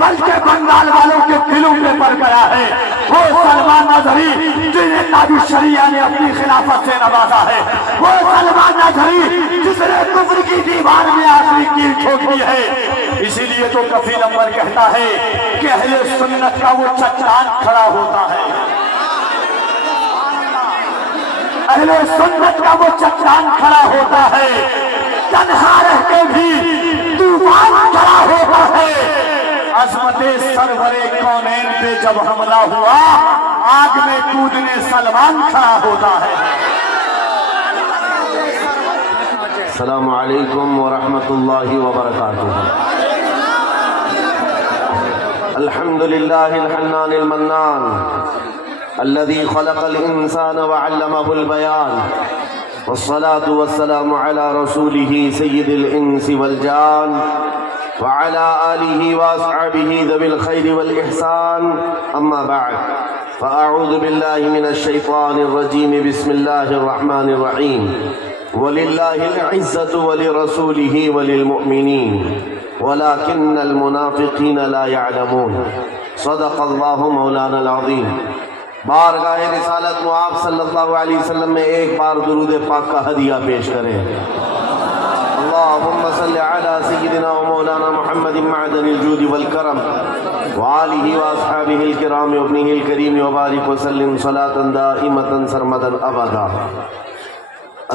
بلکہ بنگال والوں کے دلوں میں پڑ گیا ہے۔ وہ سلمان ناظری جنہیں تاج الشریعہ نے اپنی خلافت سے نوازا ہے، وہ سلمان ناظری جس نے کفر کی دیوار میں آخری کیل ٹھوک دی ہے۔ اسی لیے تو کفیل انور کہتا ہے کہ اہل سنت کا وہ چٹان کھڑا ہوتا ہے، اہل سنت کا وہ چٹان کھڑا ہوتا ہے، تنہا رہ کے بھی طوفان کھڑا ہوتا ہے۔ عظمت سرور کونین پہ جب حملہ ہوا، آگ میں کودنے سلمان کھڑا ہوتا ہے۔ السلام علیکم ورحمۃ اللہ وبرکاتہ۔ الحمد للہ الحنان المنان الذي خلق الإنسان وعلمه البيان، والصلاة والسلام على رسوله سيد الإنس والجان وعلى آله وأصحابه ذوي الخير والإحسان، أما بعد فأعوذ بالله من الشيطان الرجيم، بسم الله الرحمن الرحيم، ولله العزة ولرسوله وللمؤمنين ولكن المنافقين لا يعلمون، صدق الله مولانا العظيم۔ بارگاہ رسالت معاف صلی اللہ علیہ وسلم میں ایک بار درود پاک کا ہدیہ پیش کریں۔ اللہم صلی علی سیدنا و مولانا محمد معدن الجود والکرم وآلہ واصحابہ الکرام وابنہ الکریم وبارک وسلم صلاة دائمة سرمدا ابدا۔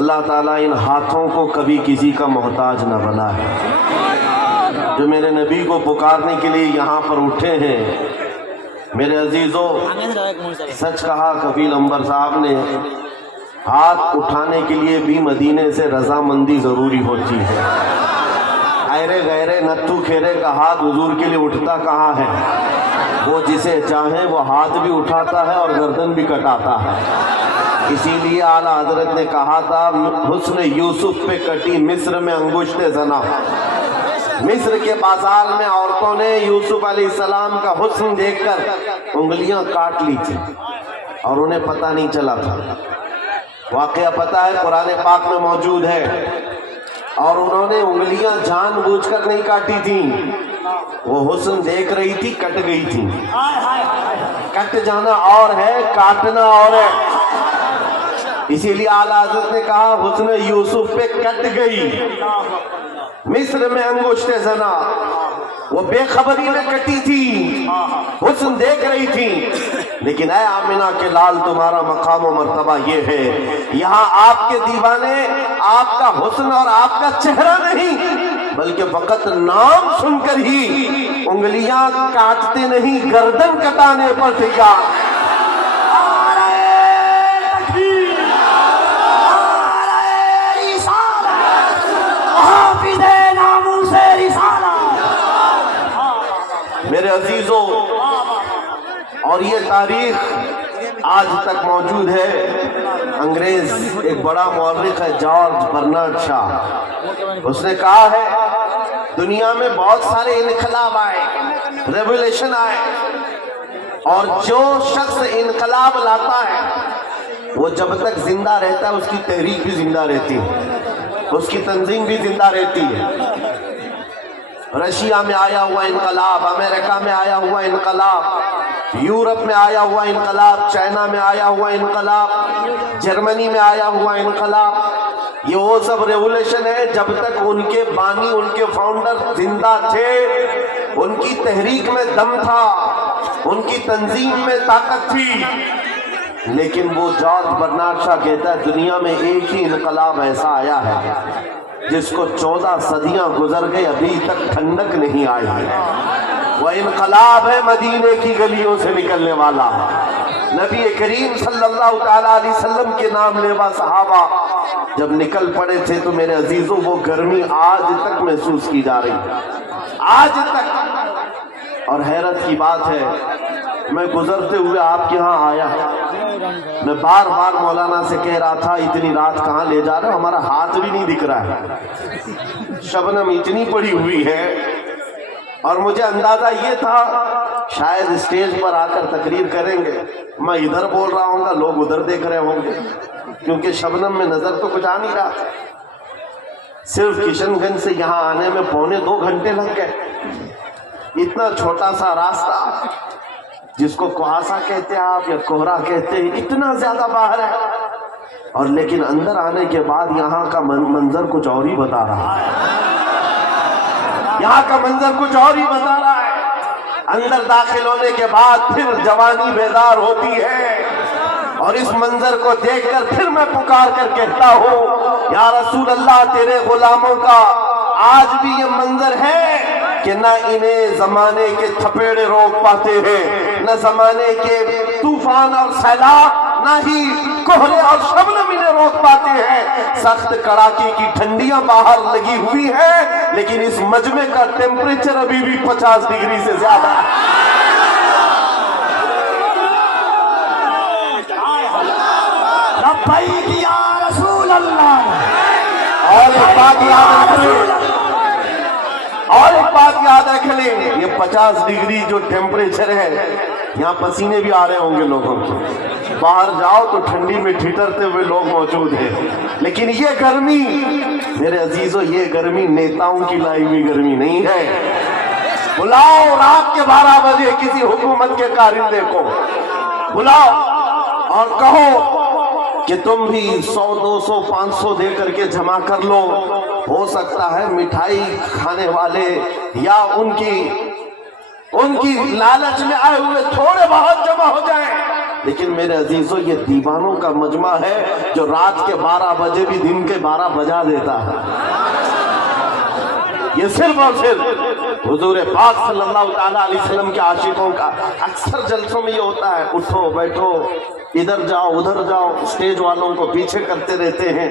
اللہ تعالیٰ ان ہاتھوں کو کبھی کسی کا محتاج نہ بنائے، جو میرے نبی کو پکارنے کے لیے یہاں پر اٹھے ہیں۔ میرے عزیزو، سچ کہا کفیل انور صاحب نے، ہاتھ اٹھانے کے لیے بھی مدینے سے رضامندی ضروری ہوتی ہے۔ ایرے غیرے نتھو کھیرے کا ہاتھ حضور کے لیے اٹھتا کہاں ہے؟ وہ جسے چاہے وہ ہاتھ بھی اٹھاتا ہے اور گردن بھی کٹاتا ہے۔ اسی لیے اعلیٰ حضرت نے کہا تھا، حسن یوسف پہ کٹی مصر میں انگشت زنا۔ مصر کے بازار میں عورتوں نے یوسف علیہ السلام کا حسن دیکھ کر انگلیاں کاٹ لی تھی اور انہیں پتہ نہیں چلا تھا۔ واقعہ پتہ ہے، قرآن پاک میں موجود ہے، اور انہوں نے انگلیاں جان بوجھ کر نہیں کاٹی تھیں، وہ حسن دیکھ رہی تھی، کٹ گئی تھی۔ کٹ جانا اور ہے، کاٹنا اور ہے۔ اسی لیے اعلیٰ حضرت نے کہا حسن یوسف پہ کٹ گئی مصر میں انگشت زنا، وہ بے خبری میں کٹی تھی، حسن دیکھ رہی تھی۔ لیکن اے آمنہ کے لال، تمہارا مقام و مرتبہ یہ ہے، یہاں آپ کے دیوانے آپ کا حسن اور آپ کا چہرہ نہیں، بلکہ فقط نام سن کر ہی انگلیاں کاٹتے نہیں، گردن کٹانے پر تیار۔ میرے عزیزوں، اور یہ تاریخ آج تک موجود ہے۔ انگریز ایک بڑا مورخ ہے، جارج برنارڈ شاہ، اس نے کہا ہے دنیا میں بہت سارے انقلاب آئے، ریولیوشن آئے، اور جو شخص انقلاب لاتا ہے وہ جب تک زندہ رہتا ہے اس کی تحریک بھی زندہ رہتی ہے، اس کی تنظیم بھی زندہ رہتی ہے۔ رشیا میں آیا ہوا انقلاب، امریکہ میں آیا ہوا انقلاب، یورپ میں آیا ہوا انقلاب، چائنا میں آیا ہوا انقلاب، جرمنی میں آیا ہوا انقلاب، یہ وہ سب ریولیوشن ہے جب تک ان کے بانی، ان کے فاؤنڈر زندہ تھے، ان کی تحریک میں دم تھا، ان کی تنظیم میں طاقت تھی۔ لیکن وہ جارج برنارڈ شاہ کہتا ہے دنیا میں ایک ہی انقلاب ایسا آیا ہے جس کو 14 صدیاں گزر گئے، ابھی تک ٹھنڈک نہیں آئی ہے۔ وہ انقلاب ہے مدینے کی گلیوں سے نکلنے والا۔ نبی کریم صلی اللہ تعالیٰ علیہ وسلم کے نام لیوا صحابہ جب نکل پڑے تھے تو میرے عزیزوں وہ گرمی آج تک محسوس کی جا رہی ہے، آج تک۔ اور حیرت کی بات ہے، میں گزرتے ہوئے آپ کے ہاں آیا، میں بار بار مولانا سے کہہ رہا تھا اتنی رات کہاں لے جا رہے ہو، ہمارا ہاتھ بھی نہیں دکھ رہا ہے، شبنم اتنی پڑی ہوئی ہے۔ اور مجھے اندازہ یہ تھا شاید اسٹیج پر آ کر تقریر کریں گے، میں ادھر بول رہا ہوں گا، لوگ ادھر دیکھ رہے ہوں گے، کیونکہ شبنم میں نظر تو کچھ آ نہیں رہا۔ صرف کشن گنج سے یہاں آنے میں 2.25 گھنٹے لگ گئے۔ इतना छोटा सा रास्ता जिसको कुहासा कहते हैं आप या कोहरा कहते हैं, इतना ज्यादा बाहर है, और लेकिन अंदर आने के बाद यहाँ का मंजर कुछ और ही बता रहा है। यहाँ का मंजर कुछ और ही बता रहा है। अंदर दाखिल होने के बाद फिर जवानी बेदार होती है, और इस मंजर को देखकर फिर मैं पुकार कर कहता हूँ, या रसूल अल्लाह, तेरे गुलामों का आज भी ये मंजर है कि न इन्हें जमाने के थपेड़े रोक पाते हैं, न जमाने के तूफान और सैलाब, न ही कोहरे और शबनम इन्हें रोक पाते हैं। सख्त कड़ाके की ठंडियां बाहर लगी हुई है, लेकिन इस मजमे का टेम्परेचर अभी भी 50 डिग्री से ज्यादा है। लब्बैक या रसूल अल्लाह। और एक बात याद रखें, और एक बात याद रख लें, ये 50 डिग्री जो टेम्परेचर है, यहाँ पसीने भी आ रहे होंगे लोगों के। बाहर जाओ तो ठंडी में ठिठुरते हुए लोग मौजूद हैं, लेकिन ये गर्मी मेरे अजीजों, ये गर्मी नेताओं की लाई हुई गर्मी नहीं है। बुलाओ रात के 12 बजे किसी हुकूमत के कारिंदे को, बुलाओ और कहो कि तुम भी 100, 200, 500 दे करके जमा कर लो। हो सकता है मिठाई खाने वाले या उनकी लालच में आए हुए थोड़े बहुत जमा हो जाएं, लेकिन मेरे अजीजों, ये दीवानों का मजमा है जो रात के 12 बजे भी दिन के 12 बजा देता है। ये सिर्फ और सिर्फ हुजूर पाक सल्लल्लाहु ताला अलैहि वसल्लम के आशिकों का अक्सर जलसों में ये होता है, उठो बैठो, इधर जाओ उधर जाओ, स्टेज वालों को पीछे करते रहते हैं।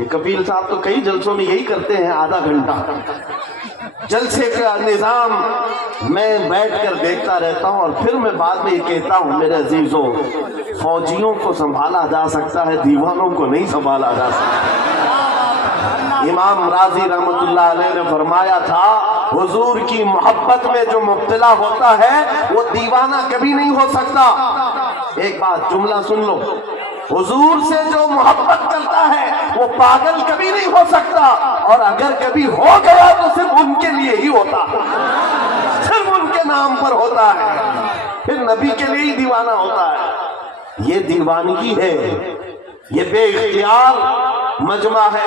ये कपिल साहब तो कई जलसों में यही करते हैं, आधा घंटा जलसे का निजाम मैं बैठकर देखता रहता हूं, और फिर मैं बाद में ये कहता हूं, मेरे अजीजों, फौजियों को संभाला जा सकता है, दीवानों को नहीं संभाला जा सकता। इमाम राजी रहमतुल्लाह अलैह ने फरमाया था, हुजूर की मोहब्बत में जो मुब्तला होता है वो दीवाना कभी नहीं हो सकता। एक बात जुमला सुन लो, हुजूर से जो मोहब्बत करता है वो पागल कभी नहीं हो सकता, और अगर कभी हो गया तो सिर्फ उनके लिए ही होता, सिर्फ उनके नाम पर होता है, फिर नबी के लिए ही दीवाना होता है। ये दीवानगी है, ये बेइख्तियार मजमा है।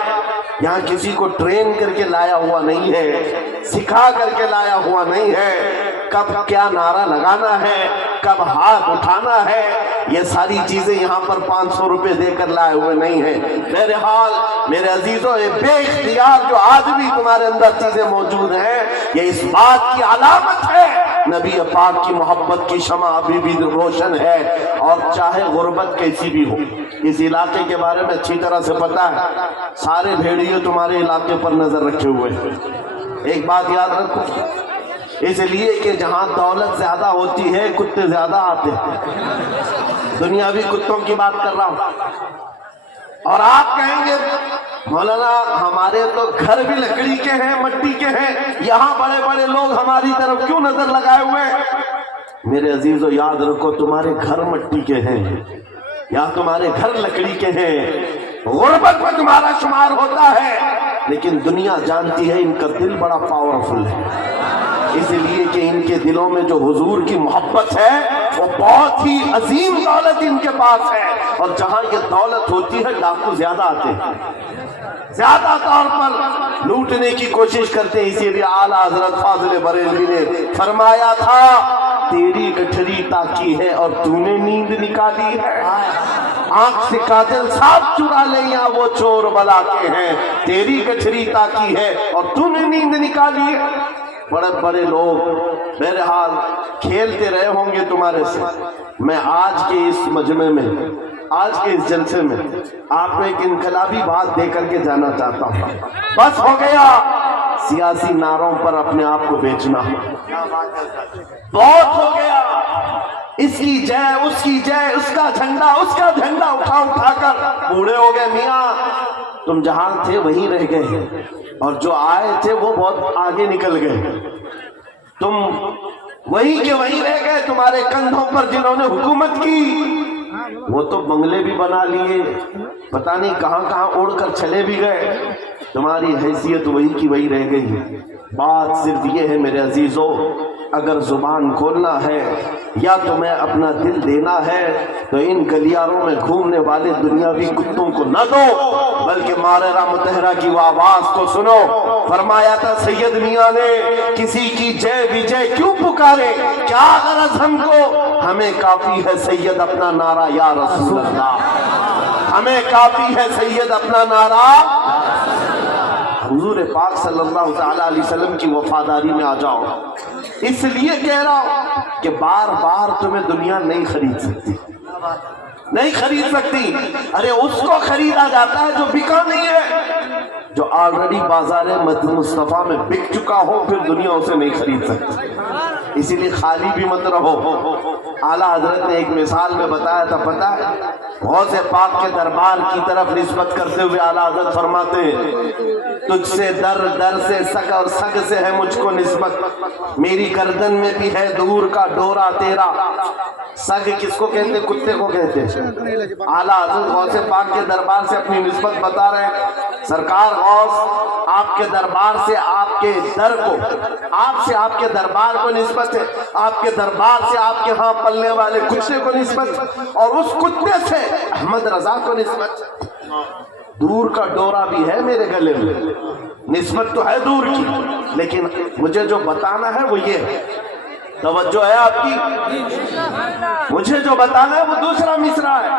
यहाँ किसी को ट्रेन करके लाया हुआ नहीं है, सिखा करके लाया हुआ नहीं है। कब क्या नारा लगाना है, कब हाथ उठाना है, ये सारी चीजें यहाँ पर 500 रुपए देकर लाए हुए नहीं है। बहरहाल मेरे अजीजों, ये बेइख्तियार जो आज भी तुम्हारे अंदर चीजें मौजूद हैं, ये इस बात की अलामत है नबी पाक की मोहब्बत की शमा अभी भी रोशन है, और चाहे गुर्बत कैसी भी हो। इस इलाके के बारे में अच्छी तरह से पता है, सारे भेड़िए तुम्हारे इलाके पर नजर रखे हुए हैं। एक बात याद रखो, इसलिए कि जहां दौलत ज्यादा होती है कुत्ते ज्यादा आते हैं। दुनियावी कुत्तों की बात कर रहा हूं। और आप कहेंगे, मौलाना हमारे तो घर भी लकड़ी के हैं, मट्टी के हैं, यहाँ बड़े बड़े लोग हमारी तरफ क्यों नजर लगाए हुए हैं? मेरे अजीजों, याद रखो, तुम्हारे घर मट्टी के हैं या तुम्हारे घर लकड़ी के हैं, गुर्बत में तुम्हारा शुमार होता है, लेकिन दुनिया जानती है इनका दिल बड़ा पावरफुल है, इसलिए कि इनके दिलों में जो हुजूर की मोहब्बत है वो बहुत ही अजीम दौलत इनके पास है। और जहां ये दौलत होती है डाकू ज्यादा आते हैं, ज्यादा तौर पर लूटने की कोशिश करते हैं। इसीलिए आला हजरत फाजिल बरेलवी ने फरमाया था, तेरी गठरी ताकी है और तूने नींद निकाली है, आंख से काजल साफ चुरा ले या वो चोर बला के हैं, तेरी गठरी ताकी है और तूने नींद निकाली है। बड़े बड़े लोग बहरहाल खेलते रहे होंगे तुम्हारे से। मैं आज के इस मजमे में, आज के इस जलसे में आपको एक इनकलाबी बात दे करके जाना चाहता हूँ। बस हो गया सियासी नारों पर अपने आप को बेचना, बहुत हो गया। इसकी जय, उसकी जय, उसका झंडा उठा उठाकर बूढ़े हो गए। मियाँ तुम जहां थे वहीं रह गए, और जो आए थे वो बहुत आगे निकल गए। तुम वहीं के वहीं रह गए। तुम्हारे कंधों पर जिन्होंने हुकूमत की वो तो बंगले भी बना लिए, पता नहीं कहां कहां उड़कर चले भी गए। तुम्हारी हैसियत वही की वही रह गई। बात सिर्फ ये है मेरे अजीजों, اگر زبان کھولنا ہے یا تمہیں اپنا دل دینا ہے تو ان گلیاروں میں گھومنے والے دنیاوی کتوں کو نہ دو، بلکہ ماررہ متحرہ کی وہ آواز کو سنو۔ فرمایا تھا سید میاں نے کسی کی جے وجے کیوں پکارے، کیا غرض ہم کو، ہمیں کافی ہے سید اپنا نعرہ یا رسول اللہ، ہمیں کافی ہے سید اپنا نعرہ۔ حضور پاک صلی اللہ تعالیٰ علیہ وسلم کی وفاداری میں آ جاؤ۔ اس لیے کہہ رہا ہوں کہ بار بار تمہیں دنیا نہیں خرید سکتی، نہیں خرید سکتی۔ ارے اس کو خریدا جاتا ہے جو بکا نہیں ہے، جو آلریڈی بازار مصطفیٰ میں بک چکا ہو، پھر دنیا اسے نہیں خرید سکتی۔ اسی لیے خالی بھی مت رہو۔ اعلیٰ حضرت نے ایک مثال میں بتایا تھا، پتہ ہے غوث پاک کے دربار کی طرف نسبت کرتے ہوئے اعلیٰ حضرت فرماتے ہیں تجھ سے در در سے سگ اور سگ سے ہے مجھ کو نسبت، میری گردن میں بھی ہے دور کا ڈورا تیرا۔ سگ کس کو کہتے؟ کتے کو کہتے ہیں۔ اعلیٰ حضرت غوث پاک کے دربار سے اپنی نسبت بتا رہے ہیں، سرکار غوث آپ کے دربار سے آپ کے در کو، آپ سے آپ کے دربار کو نسبت ہے، آپ کے دربار سے آپ کے ہاں پلنے والے کتے کو نسبت، اور اس کتے سے احمد رضا کو نسبت۔ دور کا ڈورا بھی ہے میرے گلے میں، نسبت تو ہے دور کی، لیکن مجھے جو بتانا ہے وہ یہ ہے، توجہ ہے آپ کی، مجھے جو بتانا ہے وہ دوسرا مصرع ہے۔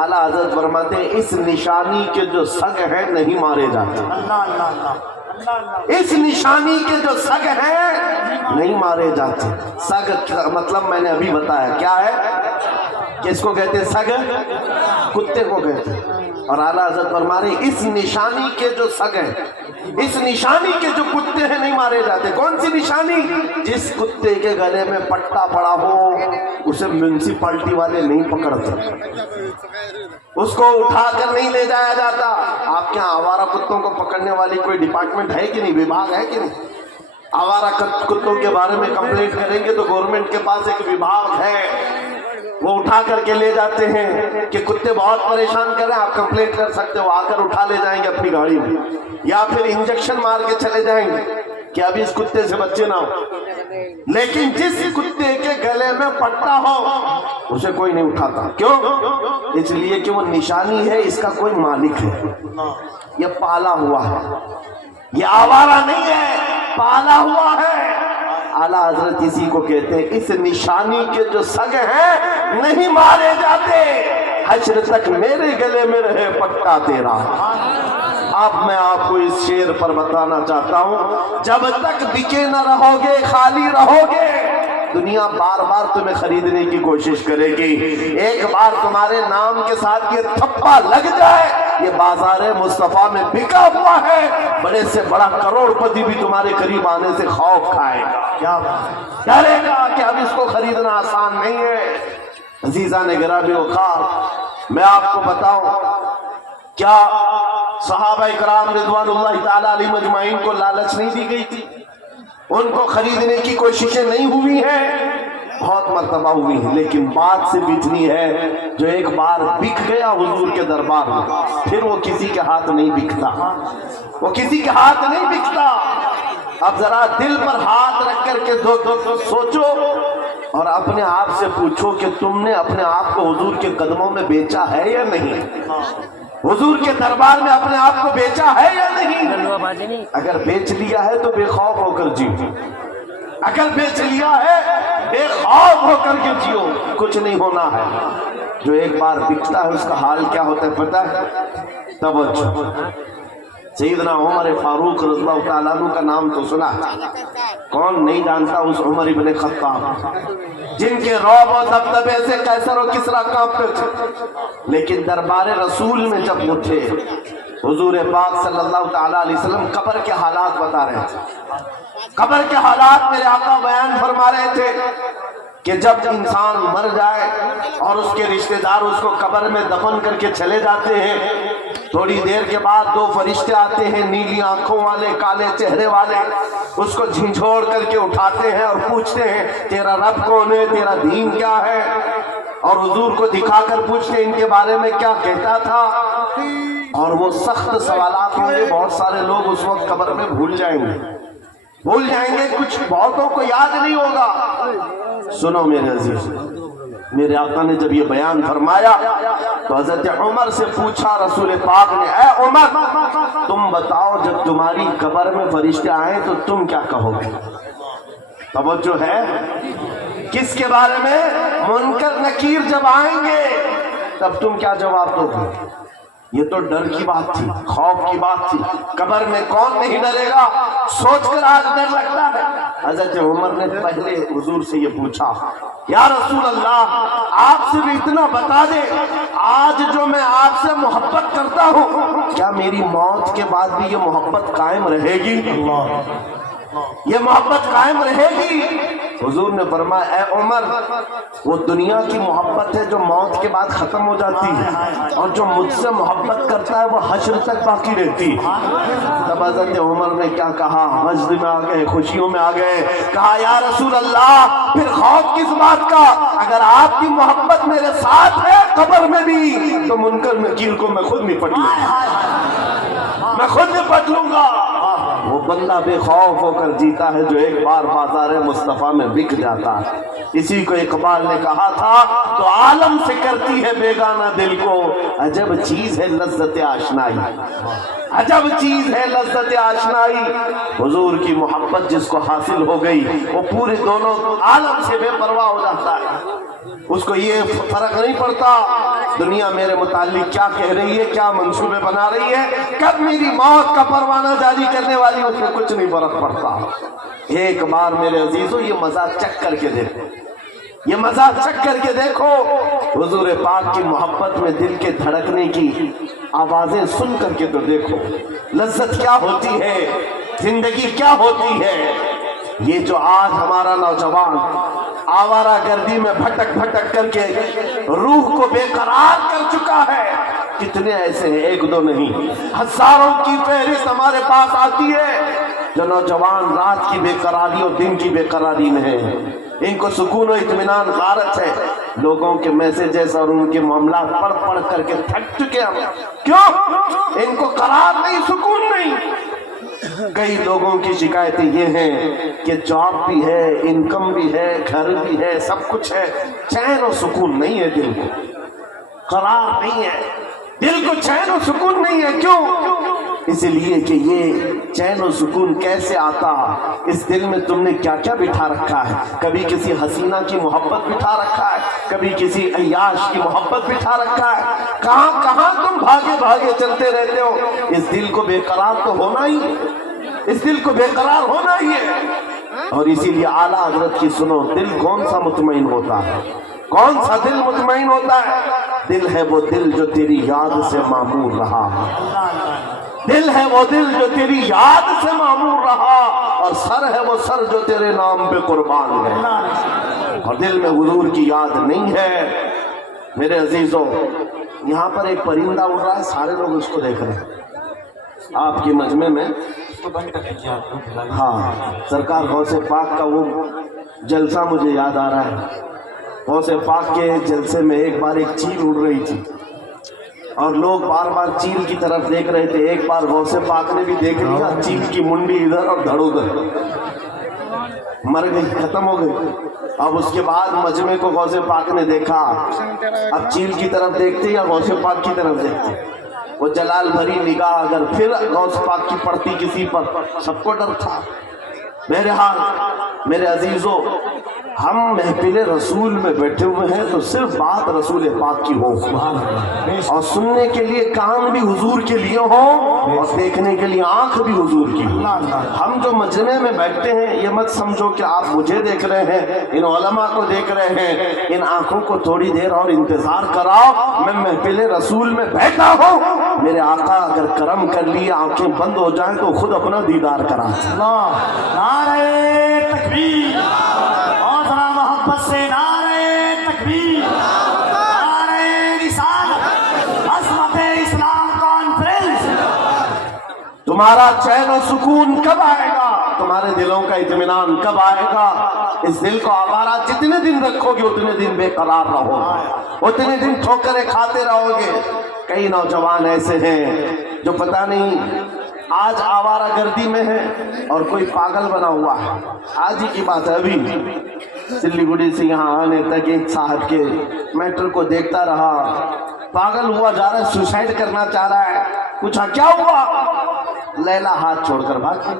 اعلیٰ حضرت فرماتے ہیں اس نشانی کے جو سگ ہیں نہیں مارے جاتے، اس نشانی کے جو سگ ہیں نہیں مارے جاتے۔ سگ کا مطلب میں نے ابھی بتایا کیا ہے، کس کو کہتے ہیں؟ سگ کتے کو کہتے ہیں۔ اور اعلیٰ حضرت فرما رہے ہیں اس نشانی کے جو سگ ہیں، اس نشانی کے جو کتے ہیں نہیں مارے جاتے۔ کون سی نشانی؟ جس کتے کے گلے میں پٹا پڑا ہو اسے میونسپلٹی والے نہیں پکڑتے، اس کو اٹھا کر نہیں لے جایا جاتا۔ آپ کے یہاں آوارہ کتوں کو پکڑنے والی کوئی ڈپارٹمنٹ ہے کہ نہیں، وبھاگ ہے کہ نہیں؟ آوارہ کتوں کے بارے میں کمپلینٹ کریں گے تو گورنمنٹ کے پاس ایک وبھاگ ہے، وہ اٹھا کر کے لے جاتے ہیں کہ کتے بہت پریشان کر رہے ہیں، آپ کمپلینٹ کر سکتے ہو، آ کر اٹھا لے جائیں گے اپنی گاڑی میں، یا پھر انجیکشن مار کے چلے جائیں گے کہ ابھی اس کتے سے بچے نہ ہو۔ لیکن جس کتے کے گلے میں پٹا ہو اسے کوئی نہیں اٹھاتا، کیوں؟ اس لیے کہ وہ نشانی ہے، اس کا کوئی مالک ہے، یہ پالا ہوا ہے، یہ آوارہ نہیں ہے، پالا ہوا ہے۔ اعلیٰ حضرت اسی کو کہتے ہیں اس نشانی کے جو سگ ہیں نہیں مارے جاتے، حشر تک میرے گلے میں رہے پٹا تیرا۔ اب میں آپ کو اس شعر پر بتانا چاہتا ہوں، جب تک بکے نہ رہو گے، خالی رہو گے، دنیا بار بار تمہیں خریدنے کی کوشش کرے گی۔ ایک بار تمہارے نام کے ساتھ یہ تھپا لگ جائے، یہ بازار مصطفیٰ میں بکا ہوا ہے، بڑے سے بڑا کروڑ پتی بھی تمہارے قریب آنے سے خوف کھائے گا، کیا ڈرے گا کہ اب اس کو خریدنا آسان نہیں ہے۔ عزیزان گرامی وقار، میں آپ کو بتاؤں، کیا صحابہ کرام رضوان اللہ تعالیٰ علیہ مجمعین کو لالچ نہیں دی گئی تھی؟ ان کو خریدنے کی کوششیں نہیں ہوئی ہیں؟ بہت مرتبہ ہوئی ہیں، لیکن بات سے بچنی ہے جو ایک بار بک گیا حضور کے دربار میں، پھر وہ کسی کے ہاتھ نہیں بکتا، وہ کسی کے ہاتھ نہیں بکتا۔ اب ذرا دل پر ہاتھ رکھ کر کے سوچو اور اپنے آپ سے پوچھو کہ تم نے اپنے آپ کو حضور کے قدموں میں بیچا ہے یا نہیں؟ حضور کے دربار میں اپنے آپ کو بیچا ہے یا نہیں؟ اگر بیچ لیا ہے تو بے خوف ہو کر جیو، اگر بیچ لیا ہے بے خوف ہو کر کے جیو، کچھ نہیں ہونا ہے۔ جو ایک بار بکتا ہے اس کا حال کیا ہوتا ہے پتہ ہے؟ توجہ، سیدنا عمر فاروق رضی اللہ تعالیٰ عنہ کا نام تو سنا، کون نہیں جانتا اس عمر ابن خطاب جن کے رعب و دبدبے سے قیصر و کسریٰ کانپتے تھے، لیکن دربار رسول میں جب وہ تھے، حضور پاک صلی اللہ تعالیٰ علیہ وسلم قبر کے حالات بتا رہے تھے، قبر کے حالات میرے آقا بیان فرما رہے تھے کہ جب انسان مر جائے اور اس کے رشتہ دار اس کو قبر میں دفن کر کے چلے جاتے ہیں، تھوڑی دیر کے بعد دو فرشتے آتے ہیں، نیلی آنکھوں والے، کالے چہرے والے، اس کو جھنجھوڑ کر کے اٹھاتے ہیں اور پوچھتے ہیں تیرا رب کون ہے، تیرا دین کیا ہے، اور حضور کو دکھا کر پوچھتے ہیں ان کے بارے میں کیا کہتا تھا، اور وہ سخت سوالات ہوں گے، بہت سارے لوگ اس وقت قبر میں بھول جائیں گے، भूल जाएंगे, कुछ बहुतों को याद नहीं होगा। सुनो मेरे अजीज, मेरे आका ने जब ये बयान फरमाया तो हजरत उमर से पूछा रसूल पाक ने, ऐ उमर तुम बताओ जब तुम्हारी कब्र में फरिश्ते आए तो तुम क्या कहोगे? तवज्जो है, किसके बारे में? मुनकर नकीर जब आएंगे तब तुम क्या जवाब दोगे? ये तो डर की बात थी, खौफ की बात थी। कब्र में कौन नहीं डरेगा, सोचकर आज डर लगता है। हजरत उमर ने पहले हुजूर से ये पूछा, या रसूल अल्लाह आप सिर्फ इतना बता दे, आज जो मैं आपसे मोहब्बत करता हूँ क्या मेरी मौत के बाद भी ये मोहब्बत कायम रहेगी? ये मोहब्बत कायम रहेगी? हुजूर ने फरमाया, ऐ उमर वो दुनिया की मोहब्बत है जो मौत के बाद खत्म हो जाती है, और जो मुझसे मोहब्बत करता है वो हश्र तक बाकी रहती है। तब हज़रत उमर ने क्या कहा, मस्जिद में आ गए, खुशियों में आ गए, कहा या रसूल अल्लाह फिर खौफ किस बात का? अगर आपकी मोहब्बत मेरे साथ है कब्र में भी तो मुनकर नकीर को मैं खुद निपट लूंगा, मैं खुद निपट लूंगा। वो बंदा बेखौफ होकर जीता है जो एक बार बाजार मुस्तफा में बिक जाता है। इसी को इकबाल ने कहा था, तो आलम से करती है बेगाना दिल को, अजब चीज है लज्जत आशनाई, अजब चीज है लज्जत आशनाई। हुजूर की मोहब्बत जिसको हासिल हो गई वो पूरे दोनों आलम से बेपरवाह हो जाता है। उसको ये फर्क नहीं पड़ता दुनिया मेरे मुतालिक क्या कह रही है, क्या मंसूबे बना रही है, कब मेरी मौत का परवाना जारी करने वाली, उसमें कुछ नहीं फर्क पड़ता। एक बार मेरे अजीजों ये मजा चख करके देखो, ये मजा चख करके देखो। हुजूर पाक की मोहब्बत में दिल के धड़कने की आवाजें सुन करके तो देखो, लज्जत क्या होती है, जिंदगी क्या होती है। ये जो आज हमारा नौजवान आवारा गर्दी में भटक भटक करके रूह को बेकरार कर चुका है, कितने ऐसे हैं, एक दो नहीं, हजारों की फहरिस्त हमारे पास आती है जो नौजवान रात की बेकरारी और दिन की बेकरारी में है। इनको सुकून और इत्मीनान गारत है, लोगों के मैसेजेस और उनके मामला पढ़ पढ़ करके थक चुके हम। क्यों? इनको करार नहीं, सुकून नहीं। कई लोगों की शिकायतें ये हैं कि जॉब भी है, इनकम भी है, घर भी है, सब कुछ है, चैन और सुकून नहीं है, दिल को करार नहीं है, दिल को चैन और सुकून नहीं है। क्यों? इसलिए कि ये चैन और सुकून कैसे आता, इस दिल में तुमने क्या क्या बिठा रखा है। कभी किसी हसीना की मोहब्बत बिठा रखा है, कभी किसी अय्याश की मोहब्बत बिठा रखा है, कहां कहां तुम भागे भागे चलते रहते हो। इस दिल को बेकरार तो होना ही है, इस दिल को बेकरार होना ही है। और इसीलिए आला हजरत की सुनो, दिल कौन सा मुतमईन होता है, कौन सा दिल मुतमईन होता है? दिल है वो दिल जो तेरी याद से मामूर रहा, दिल है वो दिल जो तेरी याद से मामूर रहा, और सर है वो सर जो तेरे नाम पे कुर्बान है। और दिल में हुजूर की याद नहीं है। मेरे अजीजों, यहाँ पर एक परिंदा उड़ रहा है, सारे लोग उसको देख रहे हैं आपके मजमे में। हाँ, सरकार गौसे पाक का वो जलसा मुझे याद आ रहा है। गौसे पाक के जलसे में एक बार एक चील उड़ रही थी और लोग बार बार चील की तरफ देख रहे थे। एक बार गौसे पाक ने भी देख लिया, चील की मुंडी इधर और धड़ उधर, मर गई, खत्म हो गई। अब उसके बाद मजमे को गौसे पाक ने देखा, अब चील की तरफ देखते या गौसे पाक की तरफ देखते? वो जलाल भरी निगाह अगर फिर गौस पाक की पड़ती किसी पर, सबको डर था। मेरे हाल मेरे अजीजों, हम महफिल रसूल में बैठे हुए हैं तो सिर्फ बात रसूल पाक की हो, और सुनने के लिए कान भी हुजूर के लिए हो और देखने के लिए आंख भी हुजूर की हो। हम जो मजमे में बैठते हैं ये मत समझो कि आप मुझे देख रहे हैं, इन उलमा को देख रहे हैं। इन आंखों को थोड़ी देर और इंतजार कराओ, मैं महफिल रसूल में बैठा हूँ। मेरे आका अगर करम कर लिए, आंखें बंद हो जाएं तो खुद अपना दीदार करा। नारे तकबीर, और जरा मोहब्बत से नारे तकबीर, नारे रिसालत, अज़मत इस्लाम कॉन्फ्रेंस। तुम्हारा चैन और सुकून कब आएगा, तुम्हारे दिलों का इत्मीनान कब आएगा? इस दिल को आवारा जितने दिन रखोगे उतने दिन बेकरार रहोगे, उतने दिन ठोकरें खाते रहोगे। कई नौजवान ऐसे हैं जो पता नहीं آج آوارہ گردی میں ہے اور کوئی پاگل بنا ہوا ہے. آج ہی کی بات ہے، ابھی سلی گڑی سے یہاں آنے تک ایک صاحب کے میٹر کو دیکھتا رہا، پاگل ہوا جا رہا ہے، سوسائڈ کرنا چاہ رہا ہے. پوچھا کیا ہوا؟ لیلا ہاتھ چھوڑ کر بھاگ گئی.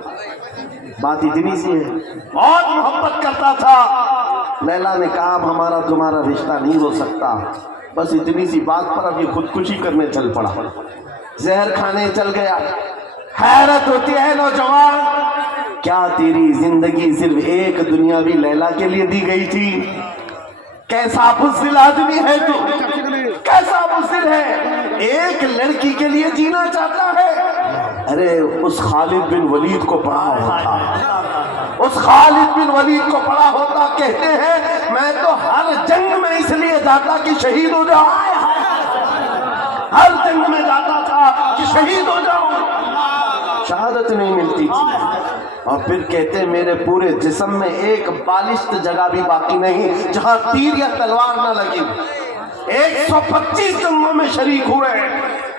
بات اتنی سی ہے، بہت محبت کرتا تھا. لیلا نے کہا اب ہمارا تمہارا رشتہ نہیں ہو سکتا. بس اتنی سی بات پر اب یہ خودکشی کرنے چل پڑا، زہر کھانے چل گیا. حیرت ہوتی ہے نوجوان، کیا تیری زندگی صرف ایک دنیاوی لیلا کے لیے دی گئی تھی؟ کیسا بزدل آدمی ہے تو، کیسا بزدل ہے، ایک لڑکی کے لیے جینا چاہتا ہے. ارے اس خالد بن ولید کو پڑھا ہوتا، اس خالد بن ولید کو پڑھا ہوتا. کہتے ہیں میں تو ہر جنگ میں اس لیے جاتا کہ شہید ہو جاؤں، ہر جنگ میں جاتا تھا کہ شہید ہو جاؤں. شہادت نہیں ملتی تھی. اور پھر کہتے ہیں میرے پورے جسم میں ایک بالشت جگہ بھی باقی نہیں جہاں تیر یا تلوار نہ لگی. 125 جنگوں میں شریک ہوئے،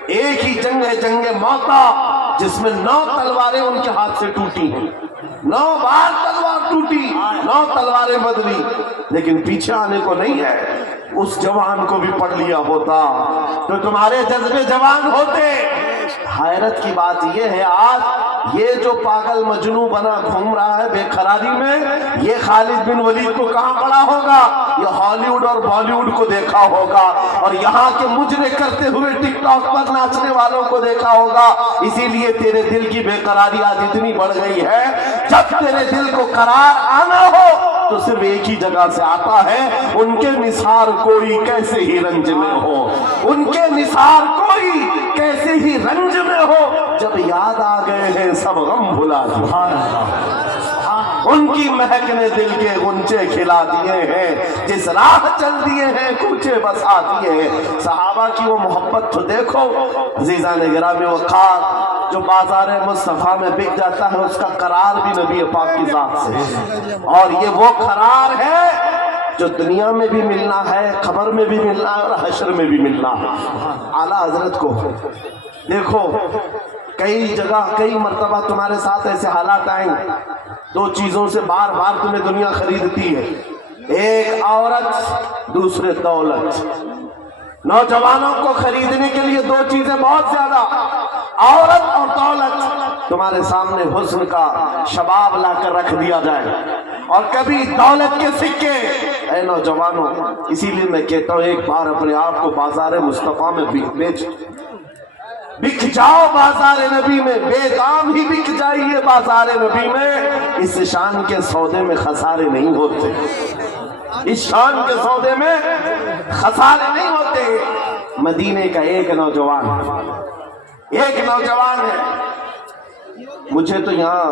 ایک ہی جنگ ہے جنگ موتا جس میں 9 تلواریں ان کے ہاتھ سے ٹوٹی ہیں. 9 بار تلوار ٹوٹی، 9 تلواریں بدلی، لیکن پیچھے آنے کو نہیں ہے. اس جوان کو بھی پڑھ لیا ہوتا تو تمہارے جذبے جوان ہوتے. حیرت کی بات یہ ہے، آج یہ جو پاگل مجنوں بنا گھوم رہا ہے بے قراری میں، یہ خالد بن ولید کو کہاں پڑا ہوگا؟ یہ ہالی ووڈ اور بالی ووڈ کو دیکھا ہوگا، اور یہاں کے مجرے کرتے ہوئے ٹک ٹاک پر ناچنے والوں کو دیکھا ہوگا. اسی لیے تیرے دل کی بے قراری آج اتنی بڑھ گئی ہے. جب تیرے دل کو قرار آنا ہو تو صرف ایک ہی جگہ سے آتا ہے، ان کے نثار کوئی کیسے ہی رنج میں ہو، ان کے نثار کوئی کیسے ہی رنج میں ہو. جب یاد آ گئے ہیں سب غم بھلا دیا، ان کی مہک نے دل کے غنچے کھلا دیے ہیں، جس راہ چل دیے ہیں کوچے بسا دیے ہیں. صحابہ کی وہ محبت تو دیکھو. عزیزان گرامی وقار، جو بازار مصطفیٰ میں بک جاتا ہے اس کا قرار بھی نبی پاک کی ذات سے، اور یہ وہ قرار ہے جو دنیا میں بھی ملنا ہے، قبر میں بھی ملنا ہے اور حشر میں بھی ملنا ہے. اعلیٰ حضرت کو دیکھو، کئی جگہ کئی مرتبہ تمہارے ساتھ ایسے حالات آئیں، 2 چیزوں سے بار بار تمہیں دنیا خریدتی ہے، ایک عورت، دوسرے دولت. نوجوانوں کو خریدنے کے لیے 2 چیزیں بہت زیادہ، عورت اور دولت. تمہارے سامنے حسن کا شباب لا کر رکھ دیا جائے اور کبھی دولت کے سکے. اے نوجوانوں، اسی لیے میں کہتا ہوں ایک بار اپنے آپ کو بازار مصطفیٰ میں بک جاؤ. بازار نبی میں بے دام ہی بک جائیے. بازار نبی میں اس شان کے سودے میں خسارے نہیں ہوتے، اس شان کے سودے میں خسارے نہیں ہوتے. مدینے کا ایک نوجوان ہے. مجھے تو یہاں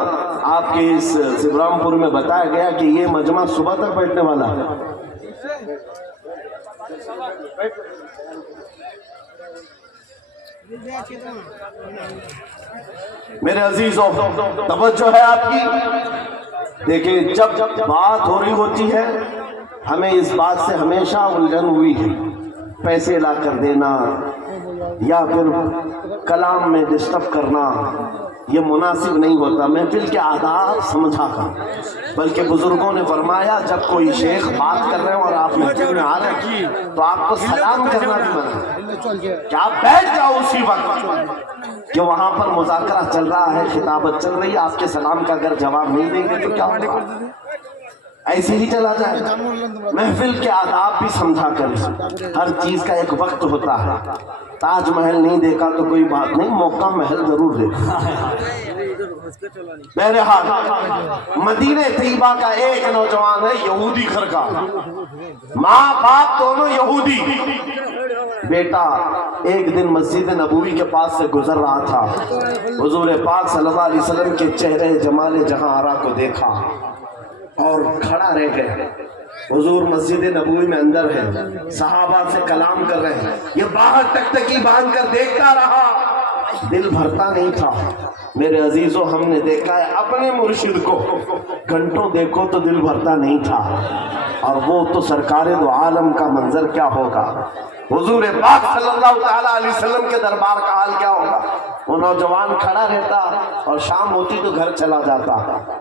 آپ کے اس سبرام پور میں بتایا گیا کہ یہ مجمع صبح تک بیٹھنے والا ہے. میرے عزیزوں، توجہ ہے آپ کی. دیکھیں، جب بات ہو رہی ہوتی ہے ہمیں اس بات سے ہمیشہ الجھن ہوئی ہے، پیسے لا کر دینا یا پھر کلام میں ڈسٹرب کرنا یہ مناسب نہیں ہوتا. محفل کے آداب سمجھا کر، بلکہ بزرگوں نے فرمایا جب کوئی شیخ بات کر رہے ہو اور آپ محفل میں آ رہے ہیں تو آپ کو سلام کرنا بھی منع ہے کہ آپ بیٹھ جاؤ اسی وقت کہ وہاں پر مذاکرہ چل رہا ہے، خطابت چل رہی ہے. آپ کے سلام کا اگر جواب نہیں دیں گے تو کیا ہوگا؟ ایسے ہی چلا جائے. محفل کے آداب بھی سمجھا کر، ہر چیز کا ایک وقت ہوتا ہے. تاج محل نہیں دیکھا تو کوئی بات نہیں، موقع محل ضرور دیکھا. بہرحال مدینہ طیبہ کا ایک نوجوان ہے یہودی گھر کا، ماں باپ دونوں یہودی. بیٹا ایک دن مسجد نبوی کے پاس سے گزر رہا تھا، حضور پاک صلی اللہ علیہ وسلم کے چہرے جمال جہاں آرا کو دیکھا اور کھڑا رہ گئے. حضور مسجد نبوی میں اندر ہے، صحابہ سے کلام کر رہے ہیں. یہ باہر ٹکٹکی باندھ کر دیکھتا رہا، دل بھرتا نہیں تھا. میرے عزیزوں، ہم نے دیکھا ہے اپنے مرشد کو گھنٹوں دیکھو تو دل بھرتا نہیں تھا، اور وہ تو سرکار دو عالم کا منظر کیا ہوگا، حضور پاک صلی اللہ تعالی علیہ وسلم کے دربار کا حال کیا ہوگا. वो नौजवान खड़ा रहता और शाम होती तो घर चला जाता।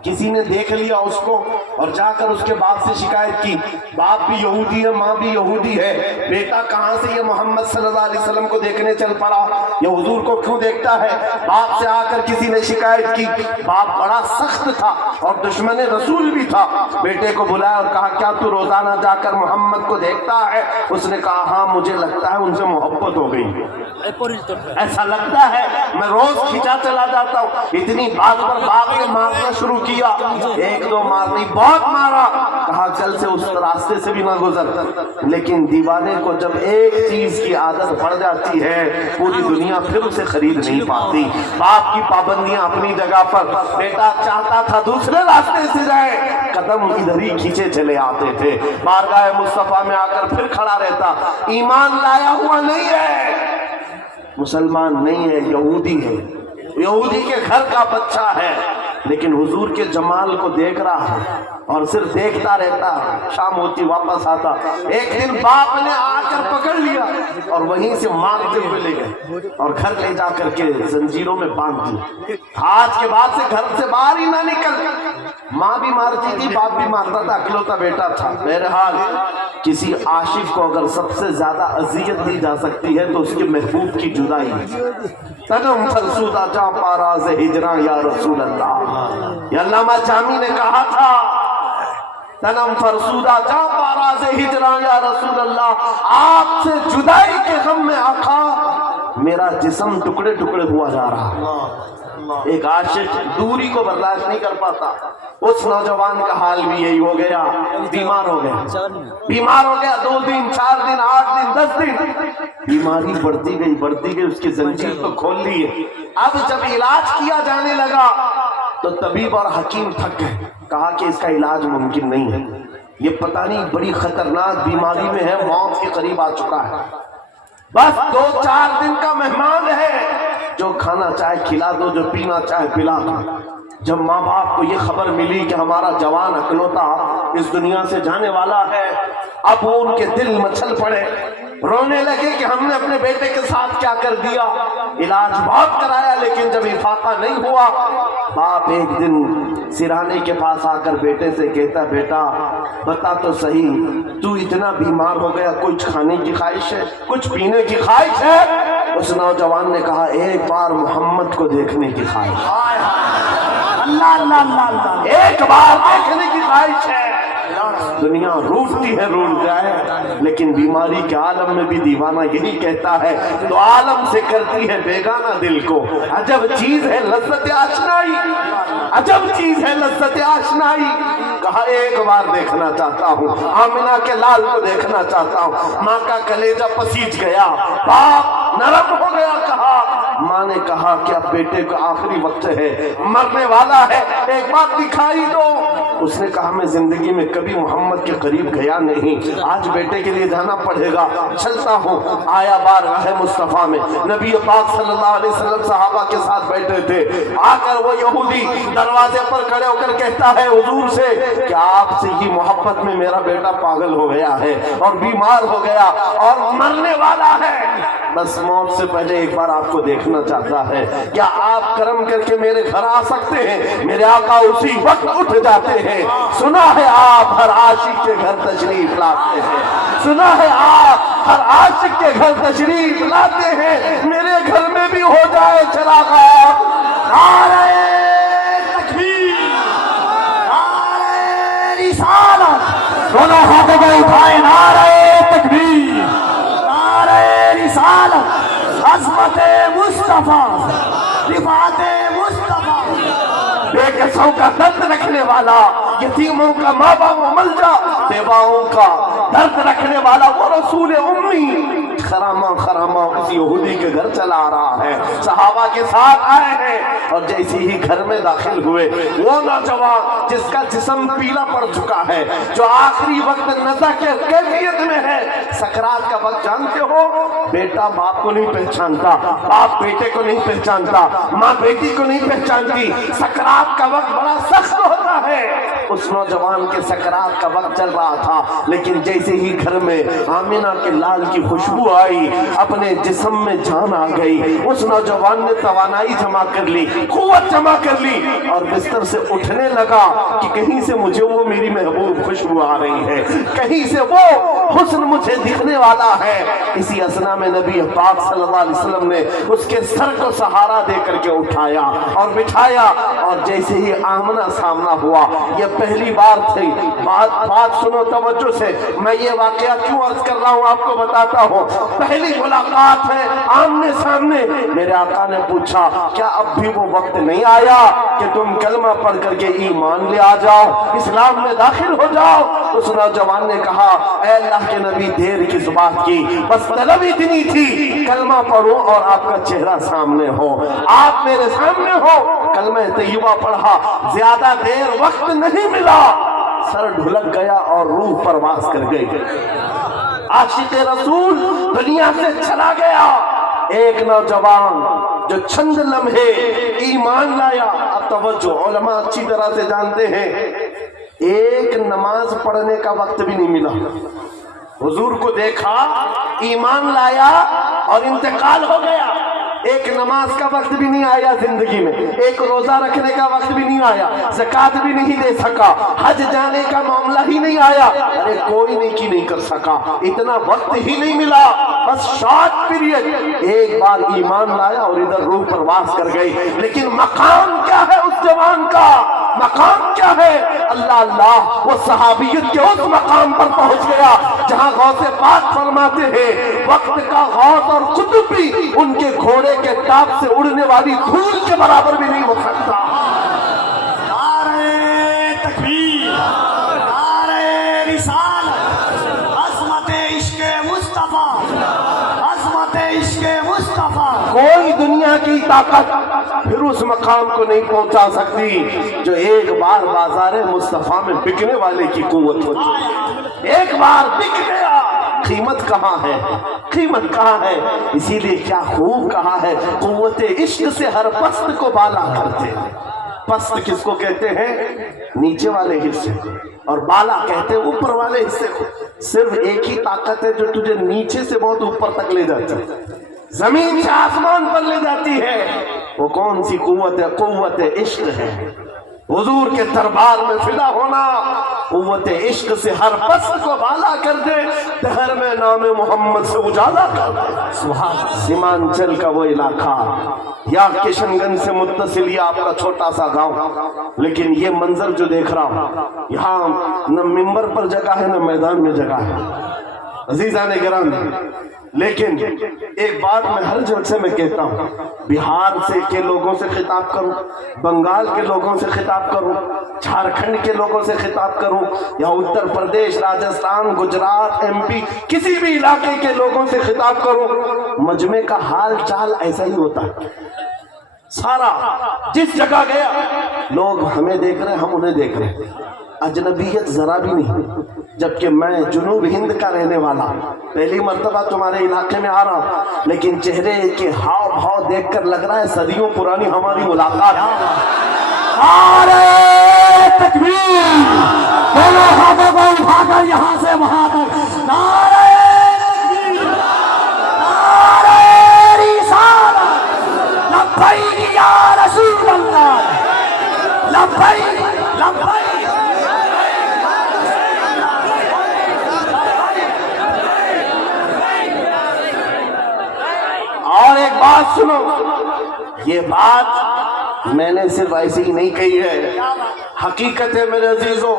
किसी ने देख लिया उसको और जाकर उसके बाप से शिकायत की, बाप भी यहूदी है, माँ भी यहूदी है, बेटा कहाँ से ये मोहम्मद सल्लल्लाहु अलैहि वसल्लम को देखने चल पड़ा, ये हुजूर को क्यों देखता है। बाप से आकर किसी ने शिकायत की, बाप बड़ा सख्त था और दुश्मन रसूल भी था। बेटे को बुलाया और कहा, क्या तू रोजाना जाकर मोहम्मद को देखता है? उसने कहा, हाँ मुझे लगता है उनसे मोहब्बत हो गई, ऐसा लगता है, मैं रोज खींचा चला जाता हूँ। इतनी बात पर बाप ने मारना शुरू किया, एक दो मार नहीं, बहुत मारा। कहा चल से उस रास्ते से भी ना गुजर। लेकिन दीवाने को जब एक चीज की आदत पड़ जाती है, पूरी दुनिया फिर उसे खरीद नहीं पाती। बाप की पाबंदियां अपनी जगह पर, बेटा चाहता था दूसरे रास्ते से जाए, कदम इधर ही खींचे चले आते थे। बारगाह मुस्तफा में आकर फिर खड़ा रहता, ईमान लाया हुआ नहीं है, मुसलमान नहीं है, यहूदी है, यहूदी के घर का बच्चा है, लेकिन हुजूर के जमाल को देख रहा है और सिर्फ देखता रहता। शाम होती वापस आता, एक दिन बाप ने आकर पकड़ लिया और वहीं से मारते हुए ले गए और घर ले जा करके जंजीरों में बांध दिया। आज के बाद से घर से बाहर ही ना निकल। माँ भी मारती थी, बाप भी मारता था, अकेलौता बेटा था। बहरहाल किसी आशिक को अगर सबसे ज्यादा अजियत दी जा सकती है तो उसके महबूब की जुदाई। तनम फरसूदा जा पारा से हिजरा या रसूल अल्लाह, ये अल्लामा जामी ने कहा था, तनम फरसूदा जा पारा से हिजरा या रसूल अल्लाह, आपसे जुदाई के गम में आका मेरा जिस्म टुकड़े टुकड़े हुआ जा रहा। एक आशिक दूरी को बर्दाश्त नहीं कर पाता। उस नौजवान का हाल भी यही हो गया, बीमार हो गया, बीमार हो गया। 2 दिन 4 दिन 8 दिन 10 दिन बीमारी बढ़ती गई, उसकी जंजीर तो खोल ली है। अब जब इलाज किया जाने लगा तो तबीब और हकीम थक गए, कहा कि इसका इलाज मुमकिन नहीं है, ये पता नहीं बड़ी खतरनाक बीमारी में है, मौत के करीब आ चुका है। बस 2-4 दिन का मेहमान है, जो खाना चाहे खिला दो, जो पीना चाहे पिला दो। जब माँ बाप को ये खबर मिली कि हमारा जवान अकलौता इस दुनिया से जाने वाला है, अब वो उनके दिल मचल पड़े, रोने लगे कि हमने अपने बेटे के साथ क्या कर दिया। इलाज बहुत कराया लेकिन जब इफाका नहीं हुआ, बाप एक दिन सिरहाने के पास आकर बेटे से कहता, बेटा बता तो सही, तू इतना बीमार हो गया, कुछ खाने की ख्वाहिश है, कुछ पीने की ख्वाहिश है? उस नौजवान ने कहा, एक बार मोहम्मद को देखने की ख्वाहिश, अल्लाह अल्लाह अल्लाह, एक बार देखने की ख्वाहिश है। दुनिया रूठती है, रूठ जाए, लेकिन बीमारी के आलम में भी दीवाना यही कहता है, तो आलम से करती है बेगाना दिल को। अजब चीज है लज्जत आशनाई, अजब चीज है लज्जत आशनाई। कहा एक बार देखना चाहता हूँ, आमिना के लाल को देखना चाहता हूँ। माँ का कलेजा पसीज गया, बाप नरम हो गया। कहा, माँ ने कहा कि अब बेटे का आखिरी वक्त है, मरने वाला है, एक बार दिखाई दो। उसने कहा, मैं जिंदगी में कभी मोहम्मद के करीब गया नहीं, आज बेटे के लिए जाना पड़ेगा, चलता हूँ। आया बारगाह मुस्तफा में, नबी पाक सल्लल्लाहु अलैहि वसल्लम सहाबा के साथ बैठे थे। आकर वो यहूदी दरवाजे पर खड़े होकर कहता है हुजूर से कि आपसे ही मोहब्बत में मेरा बेटा पागल हो गया है और बीमार हो गया और मरने वाला है, बस मौत से पहले एक बार आपको देखना चाहता है, क्या आप करम करके मेरे घर आ सकते हैं? मेरे आका उसी वक्त उठ जाते हैं। सुना है आप हर आशिक के घर तशरीफ लाते हैं, सुना है आप हर आशिक के घर तशरीफ लाते हैं, मेरे घर में भी हो जाए चरागा। नारे तकबीर, नारे रिसालत, दोनों हाथों को उठाए, नारे तकबीर, नारे रिसालत, अज़मते मुस्तफा, रिफाते मुस्तफा, बेकसों का दर्द रखने वाला, यतीमों का माँ बाप मलजा, बेवाओं का दर्द रखने वाला वो रसूल उम्मी खरामा खरामा किसी यहूदी के घर चला आ रहा है। सहाबा के साथ आए हैं और जैसे ही घर में दाखिल हुए, वो नौजवान जिसका जिस्म पीला पड़ चुका है, जो आखिरी वक्त नज़ा के कैफियत में है, सकरात का वक्त जानते हो, बेटा बाप को नहीं पहचानता, बाप बेटे को नहीं पहचानता, माँ बेटी को नहीं पहचानती। सकरात का वक्त बड़ा सख्त होता है। उस नौजवान के सकरात का वक्त चल रहा था, लेकिन जैसे ही घर में आमिना के लाल की खुशबू आई, अपने जिस्म में जान आ गई। उस नौजवान ने तवानाई जमा कर ली, कुव्वत जमा कर ली और बिस्तर से उठने लगा कि कहीं से मुझे वो मेरी महबूब खुशबू आ रही है, कहीं से वो हुस्न मुझे दिखने वाला है। इसी असना में नबी पाक सल्लल्लाहु अलैहि वसल्लम ने उसके सर को सहारा दे करके उठाया और बिठाया, और जैसे ही आमना सामना हुआ, ये पहली बार थी। बात सुनो तवज्जो से, मैं ये वाकया क्यों अर्ज कर रहा हूँ आपको बताता हूँ। पहली मुलाकात है आमने सामने। मेरे आका ने पूछा, क्या अब भी वो वक्त नहीं आया कि तुम कलमा पढ़ करके ईमान ले आ जाओ, इस्लाम में दाखिल हो जाओ? उस नौजवान ने कहा, ऐ अल्लाह के नबी, देर किस बात की, बस तलब इतनी थी कलमा पढ़ूं और आपका चेहरा सामने हो, आप मेरे सामने हो। कलमा तैयबा पढ़ा, ज्यादा देर वक्त नहीं मिला, सर ढुलक गया और रूह परवास कर गई। आशिक रसूल दुनिया से चला गया। एक नौजवान जो चंद लम्हे ईमान लाया। अब तवज्जो, उलमा अच्छी तरह से जानते हैं, एक नमाज पढ़ने का वक्त भी नहीं मिला। हुजूर को देखा, ईमान लाया और इंतकाल हो गया। एक नमाज का वक्त भी नहीं आया जिंदगी में, एक रोजा रखने का वक्त भी नहीं आया, ज़कात भी नहीं दे सका, हज जाने का मामला ही नहीं आया। अरे कोई नेकी नहीं कर सका, इतना वक्त ही नहीं मिला, बस शॉर्ट पीरियड। एक बार ईमान लाया और इधर रूह परवास कर गई। लेकिन मकाम क्या है उस जवान का? मकाम क्या है? अल्लाह अल्लाह, वो सहाबियत के उस मकाम पर पहुंच गया जहां गौसे पाक फरमाते हैं, वक्त का गौस और कुतुब भी उनके घोड़े के टाप से उड़ने वाली धूल के बराबर भी नहीं हो सकता। नारे तकबीर, नारे रिसालत, अज़मते इश्क़े मुस्तफा, अज़मते इश्क़े मुस्तफा। कोई दुनिया की ताकत फिर उस मकाम को नहीं पहुंचा सकती जो एक बार बाजार मुस्तफा में बिकने वाले की कुव्वत होती। एक बार बिक गया, कीमत कहाँ है? कीमत कहाँ है? इसीलिए क्या खूब कहा है, कुव्वत इश्क से हर पस्त को बाला करते हैं। पस्त किसको कहते हैं? नीचे वाले हिस्से को, और बाला कहते हैं ऊपर वाले हिस्से को। सिर्फ एक ही ताकत है जो तुझे नीचे से बहुत ऊपर तक ले जाती है, जमीन से आसमान पर ले जाती है। वो कौन सी कुव्वत है? कुव्वत इश्क है। हुजूर के दरबार में फिदा होना कुव्वत इश्क से हर पस्त को बाला कर दे, दहर में नाम मोहम्मद से उजाला कर दे। सुभान। सीमांचल का वो इलाका या किशनगंज से मुत्तसिल या आपका छोटा सा गांव, लेकिन ये मंजर जो देख रहा हूँ, यहाँ न मिंबर पर जगह है न मैदान में जगह है, अजीजान गिरामी। लेकिन एक बात मैं हर जलसे में कहता हूँ, बिहार से के लोगों से खिताब करूं, बंगाल के लोगों से खिताब करूं, झारखंड के लोगों से खिताब करूं, या उत्तर प्रदेश, राजस्थान, गुजरात, एमपी, किसी भी इलाके के लोगों से खिताब करूं, मजमे का हाल चाल ऐसा ही होता है। सारा जिस जगह गया, लोग हमें देख रहे हैं, हम उन्हें देख रहे हैं, अजनबियत जरा भी नहीं। जबकि मैं जुनूब हिंद का रहने वाला, पहली मर्तबा तुम्हारे इलाके में आ रहा हूं, लेकिन चेहरे के हाव भाव देखकर लग रहा है सदियों पुरानी हमारी मुलाकात। नारे तकबीर, दोनों हाथों को उठाकर यहाँ से वहां तक नारे तकबीर, नारे रिसालत, लब्बैक या रसूल अल्लाह, लब्बैक लब्बैक। और एक बात सुनो, ये बात मैंने सिर्फ ऐसी ही नहीं कही है, हकीकत है मेरे अजीजों।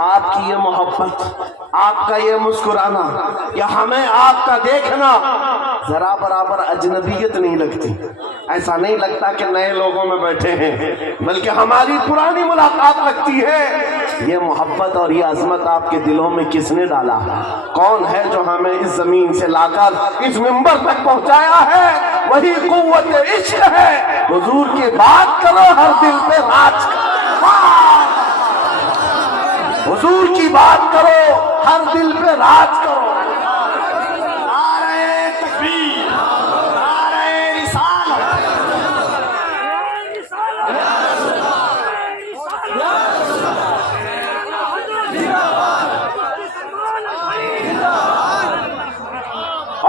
आपकी ये मोहब्बत, आपका ये मुस्कुराना, या हमें आपका देखना जरा बराबर अजनबियत नहीं लगती। ऐसा नहीं लगता कि नए लोगों में बैठे हैं, बल्कि हमारी पुरानी मुलाकात लगती है। ये मोहब्बत और ये अजमत आपके दिलों में किसने डाला? कौन है जो हमें इस जमीन से लाकर इस मिंबर तक पहुंचाया है? वही कुव्वत इश्क है। हुजूर की बात करो, हर दिल पे राज करो। हुजूर की बात करो, हर दिल पे राज करो। नारे तकबीर, नारे रिसालत,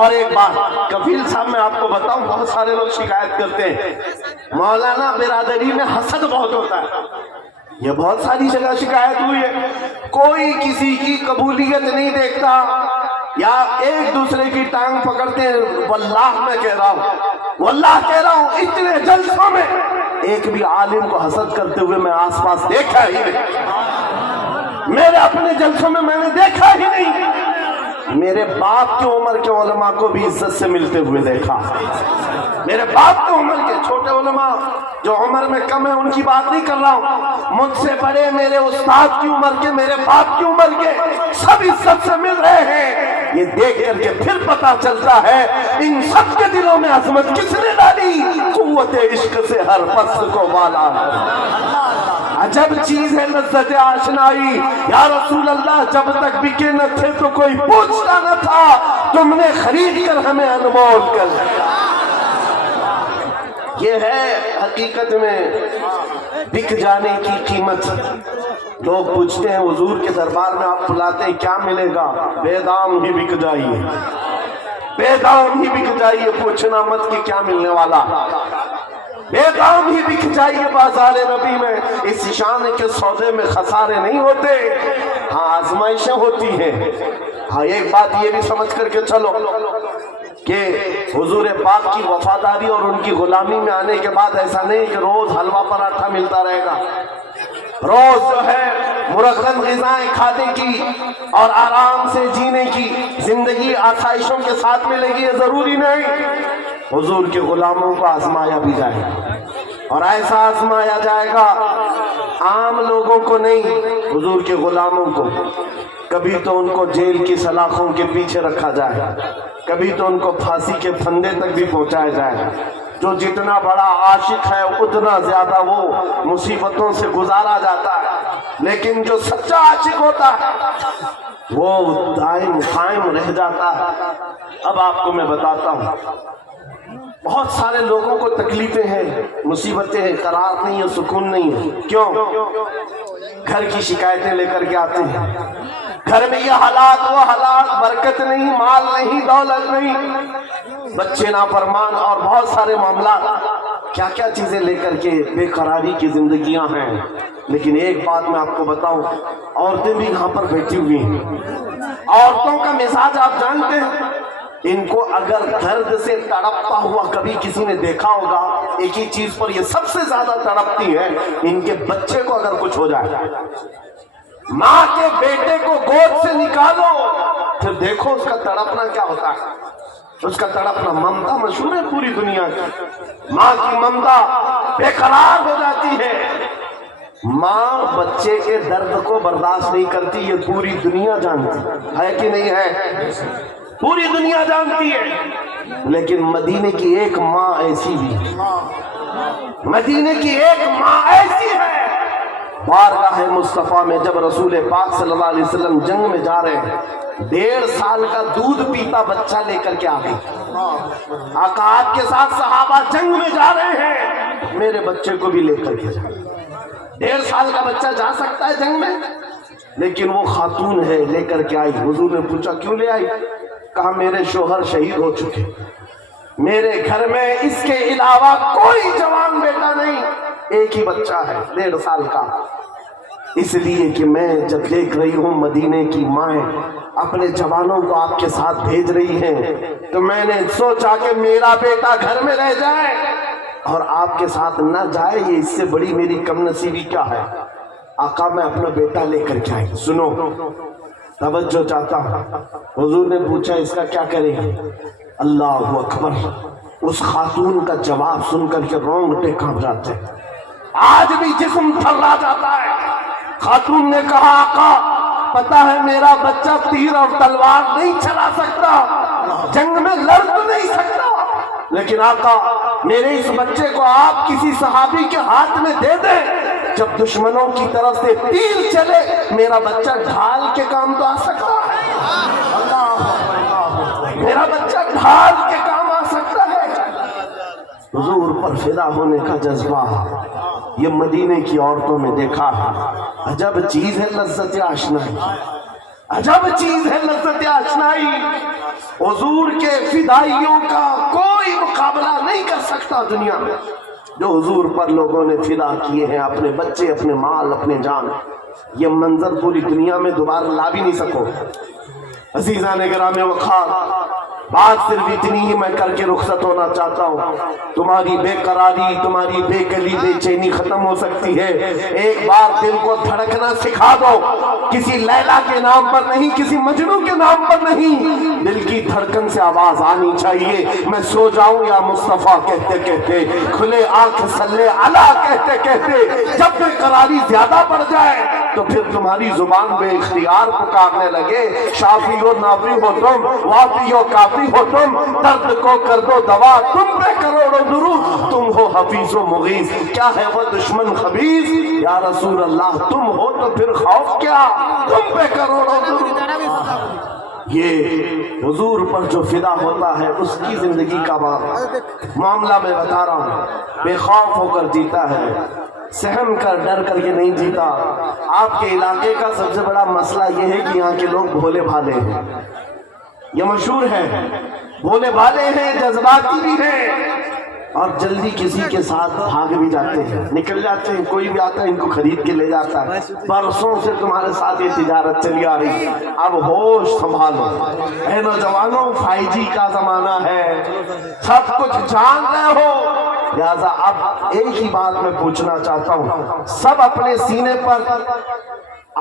اور ایک بات کفیل صاحب میں آپ کو بتاؤں، بہت سارے لوگ شکایت کرتے ہیں مولانا برادری میں حسد بہت ہوتا ہے، یہ بہت ساری جگہ شکایت ہوئی ہے، کوئی کسی کی قبولیت نہیں دیکھتا یا ایک دوسرے کی ٹانگ پکڑتے ہیں۔ واللہ میں کہہ رہا ہوں، واللہ کہہ رہا ہوں، اتنے جلسوں میں ایک بھی عالم کو حسد کرتے ہوئے میں آس پاس دیکھا ہی نہیں، میرے اپنے جلسوں میں میں نے دیکھا ہی نہیں۔ میرے باپ کی عمر کے علماء کو بھی عزت سے ملتے ہوئے دیکھا، میرے باپ کی عمر کے چھوٹے علماء جو عمر میں کم ہے ان کی بات نہیں کر رہا ہوں، مجھ سے بڑے میرے استاد کی عمر کے، میرے باپ کی عمر کے، سب عزت سے مل رہے ہیں۔ یہ دیکھ کر کے پھر پتا چلتا ہے ان سب کے دلوں میں عظمت کس نے ڈالی، قوت عشق سے ہر فصل کو والا ہے۔ عجب چیز ہے لذت آشنائی، یا رسول اللہ جب تک بکے نہ تھے تو کوئی پوچھتا نہ تھا، تم نے خرید کر ہمیں انمول کر دیا۔ یہ ہے حقیقت میں بک جانے کی قیمت۔ لوگ پوچھتے ہیں حضور کے دربار میں آپ بلاتے ہیں کیا ملے گا؟ بے دام ہی بک جائیے، بے دام ہی بک جائیے، پوچھنا مت کہ کیا ملنے والا، بے دام ہی بک جائیے بازار نبی میں۔ اس شان کے سودے میں خسارے نہیں ہوتے، ہاں آزمائشیں ہوتی ہیں۔ ہاں ایک بات یہ بھی سمجھ کر کے چلو کہ حضور پاک کی وفاداری اور ان کی غلامی میں آنے کے بعد ایسا نہیں کہ روز حلوہ پراٹھا ملتا رہے گا، روز جو ہے مرغن غذائیں کھانے کی اور آرام سے جینے کی زندگی آسائشوں کے ساتھ ملے گی، یہ ضروری نہیں۔ حضور کے غلاموں کو آزمایا بھی جائے گا، اور ایسا آزمایا جائے گا عام لوگوں کو نہیں، حضور کے غلاموں کو۔ کبھی تو ان کو جیل کی سلاخوں کے پیچھے رکھا جائے، کبھی تو ان کو پھانسی کے پھندے تک بھی پہنچایا جائے۔ جو جتنا بڑا عاشق ہے اتنا زیادہ وہ مصیبتوں سے گزارا جاتا ہے، لیکن جو سچا عاشق ہوتا ہے وہ دائم قائم رہ جاتا ہے۔ اب آپ کو میں بتاتا ہوں، بہت سارے لوگوں کو تکلیفیں ہیں، مصیبتیں ہیں، قرار نہیں ہے، سکون نہیں ہے۔ کیوں؟ گھر کی شکایتیں لے کر کے آتے ہیں، گھر میں یہ حالات وہ حالات، برکت نہیں، مال نہیں، دولت نہیں، بچے نافرمان اور بہت سارے معاملات، کیا کیا چیزیں لے کر کے بے قراری کی زندگیاں ہیں۔ لیکن ایک بات میں آپ کو بتاؤں، عورتیں بھی یہاں پر بیٹھی ہوئی ہیں، عورتوں کا مزاج آپ جانتے ہیں، ان کو اگر درد سے تڑپتا ہوا کبھی کسی نے دیکھا ہوگا، ایک ہی چیز پر یہ سب سے زیادہ تڑپتی ہے، ان کے بچے کو اگر کچھ ہو جائے۔ ماں کے بیٹے کو گود سے نکالو پھر دیکھو اس کا تڑپنا کیا ہوتا ہے، اس کا تڑپنا۔ ممتا مشہور ہے پوری دنیا کی، ماں کی ممتا بے قرار ہو جاتی ہے۔ ماں بچے کے درد کو برداشت نہیں کرتی، یہ پوری دنیا جانتی ہے کہ نہیں ہے، پوری دنیا جانتی ہے۔ لیکن مدینے کی ایک ماں ایسی بھی، مدینے کی ایک ماں ایسی ہے، بارگاہ مصطفیٰ میں جب رسول پاک صلی اللہ علیہ وسلم جنگ میں جا رہے ہیں، 1.5 سال کا دودھ پیتا بچہ لے کر کے آ گئی۔ آقا آپ کے ساتھ صحابہ جنگ میں جا رہے ہیں، میرے بچے کو بھی لے کر کے جا۔ 1.5 سال کا بچہ جا سکتا ہے جنگ میں؟ لیکن وہ خاتون ہے، لے کر کے آئی۔ حضور نے پوچھا کیوں لے آئی؟ کہا میرے شوہر شہید ہو چکے، میرے گھر میں اس کے علاوہ کوئی جوان بیٹا نہیں، ایک ہی بچہ ہے 1.5 سال کا۔ اس لیے کہ میں جب دیکھ رہی ہوں مدینے کی مائیں اپنے جوانوں کو آپ کے ساتھ بھیج رہی ہیں، تو میں نے سوچا کہ میرا بیٹا گھر میں رہ جائے اور آپ کے ساتھ نہ جائے، یہ اس سے بڑی میری کم نصیبی کیا ہے۔ آقا میں اپنا بیٹا لے کر کے آئی، سنو توجہ چاہتا ہوں۔ حضور نے پوچھا اس کا کیا کریں گے؟ اللہ اکبر، اس خاتون کا جواب سن کر کے رونگٹے کانپ جاتے ہیں، آج بھی جسم تھرا جاتا ہے۔ خاتون نے کہا آقا پتہ ہے میرا بچہ تیر اور تلوار نہیں چلا سکتا، جنگ میں لڑ نہیں سکتا، لیکن آقا میرے اس بچے کو آپ کسی صحابی کے ہاتھ میں دے دیں، جب دشمنوں کی طرف سے تیر چلے میرا بچہ ڈھال کے کام تو آ سکتا ہے، میرا بچہ ڈھال کے کام آ سکتا ہے۔ حضور پر فدا ہونے کا جذبہ یہ مدینے کی عورتوں میں دیکھا ہے۔ عجب چیز ہے لذت آشنائی، عجب چیز ہے لذت آشنائی۔ حضور کے فدائیوں کا کوئی مقابلہ نہیں کر سکتا دنیا میں، جو حضور پر لوگوں نے فدا کیے ہیں، اپنے بچے، اپنے مال، اپنے جان۔ یہ منظر پوری دنیا میں دوبارہ لا بھی نہیں سکو۔ عزیزان گرام وقار، بات صرف اتنی ہی میں کر کے رخصت ہونا چاہتا ہوں۔ تمہاری بے قراری، تمہاری بے قلی، بے چینی ختم ہو سکتی ہے۔ ایک بار دل کو دھڑکنا سکھا دو، کسی لیلا کے نام پر نہیں، کسی مجنو کے نام پر نہیں، دل کی دھڑکن سے آواز آنی چاہیے، میں سو جاؤں یا مصطفیٰ کہتے کہتے، کھلے آنکھ صلی علی کہتے کہتے۔ جب بے قراری زیادہ بڑھ جائے تو پھر تمہاری زبان بے اختیار پکارنے لگے، شافی و نافی ہو تم، وافی و کافی ہو تم، درد کو کر دو دوا، تم پہ کروڑوں درود، تم ہو حفیظ و مغیث، کیا ہے وہ دشمن خبیث، یا رسول اللہ تم ہو تو پھر خوف کیا، تم پہ کروڑوں درود۔ یہ حضور پر جو فدا ہوتا ہے اس کی زندگی کا معاملہ میں بتا رہا ہوں، بے خوف ہو کر جیتا ہے، سہم کر ڈر کر کے نہیں جیتا۔ آپ کے علاقے کا سب سے بڑا مسئلہ یہ ہے کہ یہاں کے لوگ بھولے بھالے ہیں، یہ مشہور ہے، بھولے بھالے ہیں، جذباتی بھی ہیں، اور جلدی کسی کے ساتھ بھاگ بھی جاتے ہیں، نکل جاتے ہیں، کوئی بھی آتا ہے ان کو خرید کے لے جاتا ہے۔ برسوں سے تمہارے ساتھ یہ تجارت چلی آ رہی ہے، اب ہوش سنبھالو اے نوجوانوں، 5G کا زمانہ ہے، سب کچھ جان رہے ہو، لہذا اب ایک ہی بات میں پوچھنا چاہتا ہوں، سب اپنے سینے پر،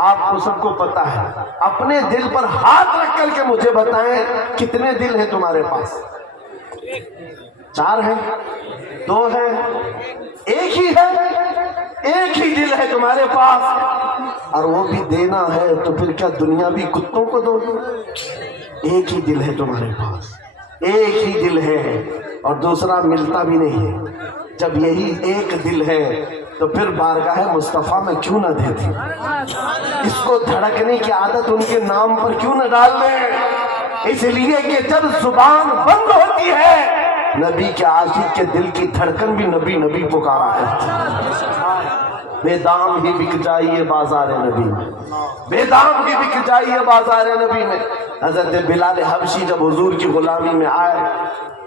آپ کو سب کو پتا ہے، اپنے دل پر ہاتھ رکھ کر کے مجھے بتائیں کتنے دل ہیں تمہارے پاس؟ 4 ہیں؟ 2 ہیں؟ ایک ہی ہے؟ ایک ہی دل ہے تمہارے پاس، اور وہ بھی دینا ہے تو پھر کیا دنیا بھی کتوں کو دو گے؟ ایک ہی دل ہے تمہارے پاس، ایک ہی دل ہے، اور دوسرا ملتا بھی نہیں ہے۔ جب یہی ایک دل ہے تو پھر بارگاہ مصطفیٰ میں کیوں نہ دیتے؟ اس کو دھڑکنے کی عادت ان کے نام پر کیوں نہ ڈال لیں؟ اس لیے کہ جب زبان بند ہوتی ہے، نبی کے عاشق کے دل کی دھڑکن بھی نبی نبی پکارا ہے۔ بے دام ہی بک جائیے بازار نبی میں، بے دام ہی بک جائیے بازار نبی میں۔ حضرت بلال حبشی جب حضور کی غلامی میں آئے،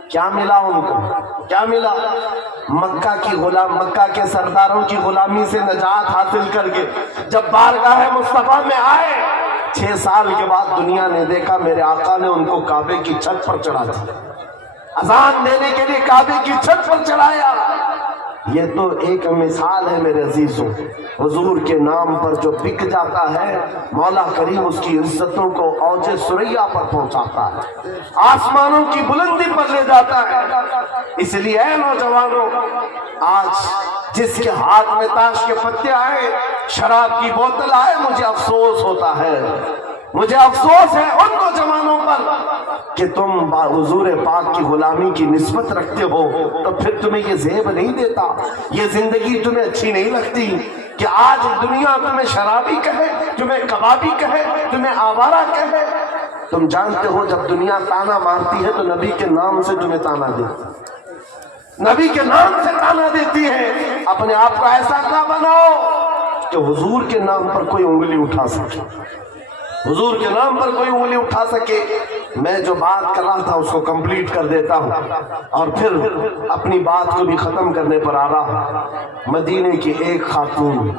کیا ملا ان کو؟ کیا ملا؟ مکہ کے سرداروں کی غلامی سے نجات حاصل کر کے جب بارگاہ مصطفیٰ میں آئے، 6 سال کے بعد دنیا نے دیکھا میرے آقا نے ان کو کعبے کی چھت پر چڑھا دیا، اذان دینے کے لیے کعبے کی چھت پر چڑھایا۔ یہ تو ایک مثال ہے میرے عزیزوں، حضور کے نام پر جو بک جاتا ہے، مولا کریم اس کی عزتوں کو اوج ثریا پر پہنچاتا ہے، آسمانوں کی بلندی پر لے جاتا ہے۔ اس لیے اے نوجوانوں، آج جس کے ہاتھ میں تاش کے پتے آئے، شراب کی بوتل آئے، مجھے افسوس ہوتا ہے، مجھے افسوس ہے ان نوجوانوں پر کہ تم حضور پاک کی غلامی کی نسبت رکھتے ہو، تو پھر تمہیں یہ زیب نہیں دیتا، یہ زندگی تمہیں اچھی نہیں لگتی کہ آج دنیا تمہیں شرابی کہے، تمہیں کبابی کہے، تمہیں آوارہ کہے۔ تم جانتے ہو جب دنیا تانا مارتی ہے تو نبی کے نام سے تمہیں تانا دیتی ہے، نبی کے نام سے تانا دیتی ہے۔ اپنے آپ کو ایسا نہ بناؤ کہ حضور کے نام پر کوئی انگلی اٹھا سکے، حضور کے نام پر کوئی انگلی اٹھا سکے۔ میں جو بات کر رہا تھا اس کو کمپلیٹ کر دیتا ہوں اور پھر اپنی بات کو بھی ختم کرنے پر آ رہا ہوں۔ مدینے کی ایک خاتون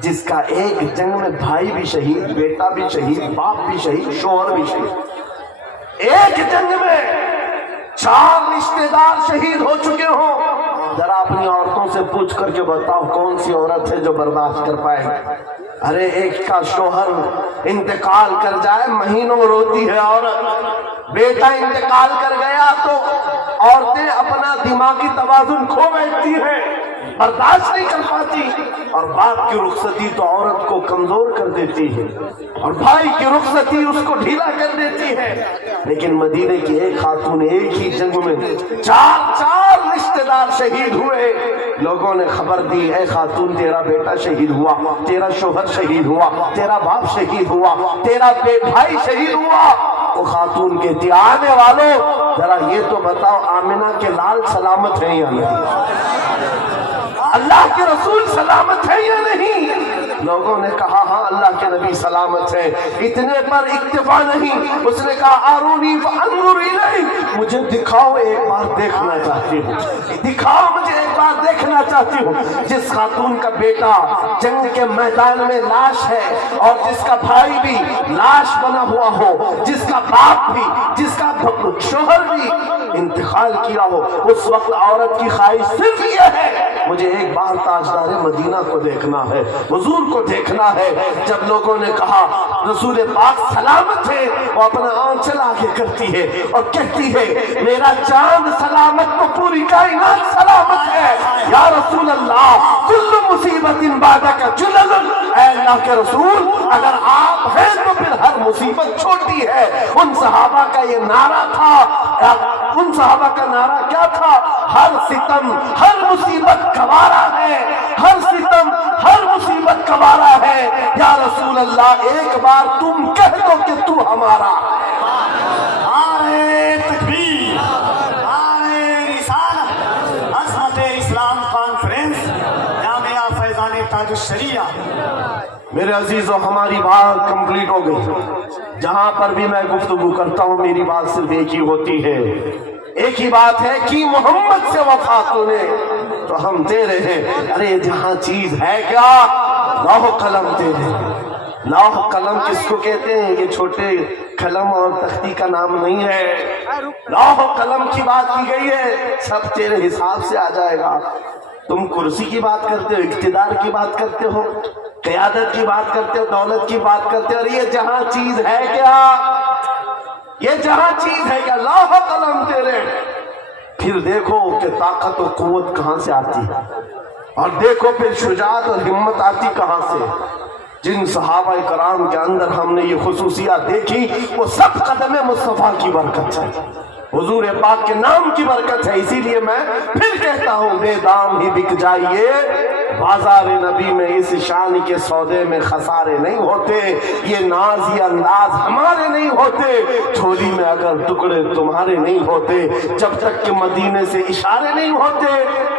جس کا ایک جنگ میں بھائی بھی شہید، بیٹا بھی شہید، باپ بھی شہید، شوہر بھی شہید، ایک جنگ میں 4 رشتہ دار شہید ہو چکے ہوں۔ ذرا اپنی عورتوں سے پوچھ کر کے بتاؤ کون سی عورت ہے جو برداشت کر پائے؟ ارے ایک کا شوہر انتقال کر جائے مہینوں روتی ہے عورت، بیٹا انتقال کر گیا تو عورتیں اپنا دماغی توازن کھو بیٹھتی ہیں، برداشت نہیں کر پاتی، اور باپ کی رخصتی تو عورت کو کمزور کر دیتی ہے، اور بھائی کی رخصتی اس کو ڈھیلا کر دیتی ہے۔ لیکن مدینے کی ایک خاتون ایک ہی جنگ میں 4 رشتہ دار شہید ہوئے۔ لوگوں نے خبر دی، اے خاتون تیرا بیٹا شہید ہوا، تیرا شوہر شہید ہوا، تیرا باپ شہید ہوا، تیرا بھائی شہید ہوا۔ وہ خاتون کہتی آنے والوں ذرا یہ تو بتاؤ آمنہ کے لال سلامت ہیں یا نہیں؟ اللہ کے رسول سلامت ہے یا نہیں؟ लोगों ने कहा हाँ अल्लाह के नबी सलामत है। इतने पर इक्तिफा नहीं, उसने कहा आरूनी फअंजुर इलैक, मुझे दिखाओ, एक बार देखना चाहती हूँ, दिखाओ मुझे, एक बार देखना चाहती हूँ। जिस खातून का बेटा जंग के मैदान में लाश है और जिसका भाई भी लाश बना हुआ हो, जिसका बाप भी, जिसका शोहर भी इंतकाल किया हो, उस वक्त औरत की ख्वाहिश सिर्फ ये है मुझे एक बार ताजदार मदीना को देखना है, हुजूर को देखना है। जब लोगों ने कहा रसूल पाक सलामत है, वो अपना आंचल आगे करती है और कहती है मेरा चांद सलामत तो पूरी कायनात सलामत है। या रसूल अल्लाह, कुल्लु मुसीबतिन बादका जुलल, ऐ अल्लाह के रसूल अगर आप हैं तो फिर हर मुसीबत छोटी है। उन सहाबा का ये नारा था, उन सहाबा का नारा क्या था? हर सितम हर मुसीबत गवारा है, हर सितम हर मुसीबत गवारा है। या रसूल अल्लाह, एक बार तुम कह दो कि तू हमारा। नारे तकबीर, नारे रिसालत, अज़मत इस्लाम कॉन्फ्रेंस, जामिया फैज़ान ताजुश्शरिया। मेरे अजीजों, हमारी बात कंप्लीट हो गई। जहां पर भी मैं गुफ्तगू करता हूं मेरी बात सिर्फ एक ही होती है, एक ही बात है कि मोहम्मद से वफा तूने तो हम तेरे हैं। अरे जहां चीज है क्या, लौह कलम तेरे। लौह कलम किसको कहते हैं? ये छोटे कलम और तख्ती का नाम नहीं है। लौह कलम की बात की गई है, सब तेरे हिसाब से आ जाएगा। तुम कुर्सी की बात करते हो, इख्तिदार की बात करते हो, क़यादत की बात करते हो, दौलत की बात करते हो। और ये जहां चीज है क्या, ये जहां चीज है क्या, लौह कलम तेरे। फिर देखो कि ताकत और कुव्वत कहां से आती है, और देखो फिर शुजाअत और हिम्मत आती कहां से। जिन सहाबा कराम के अंदर हमने ये खुसूसियात देखी, वो सब कदम मुस्तफा की बरकत है, हुजूर पाक के नाम की बरकत है। इसीलिए मैं फिर कहता हूं, बेदाम ही बिक जाइए बाजार नबी में, इस शान के सौदे में खसारे नहीं होते। ये नाज ये अंदाज हमारे नहीं होते, झोली में अगर टुकड़े तुम्हारे नहीं होते, जब तक कि मदीने से इशारे नहीं होते,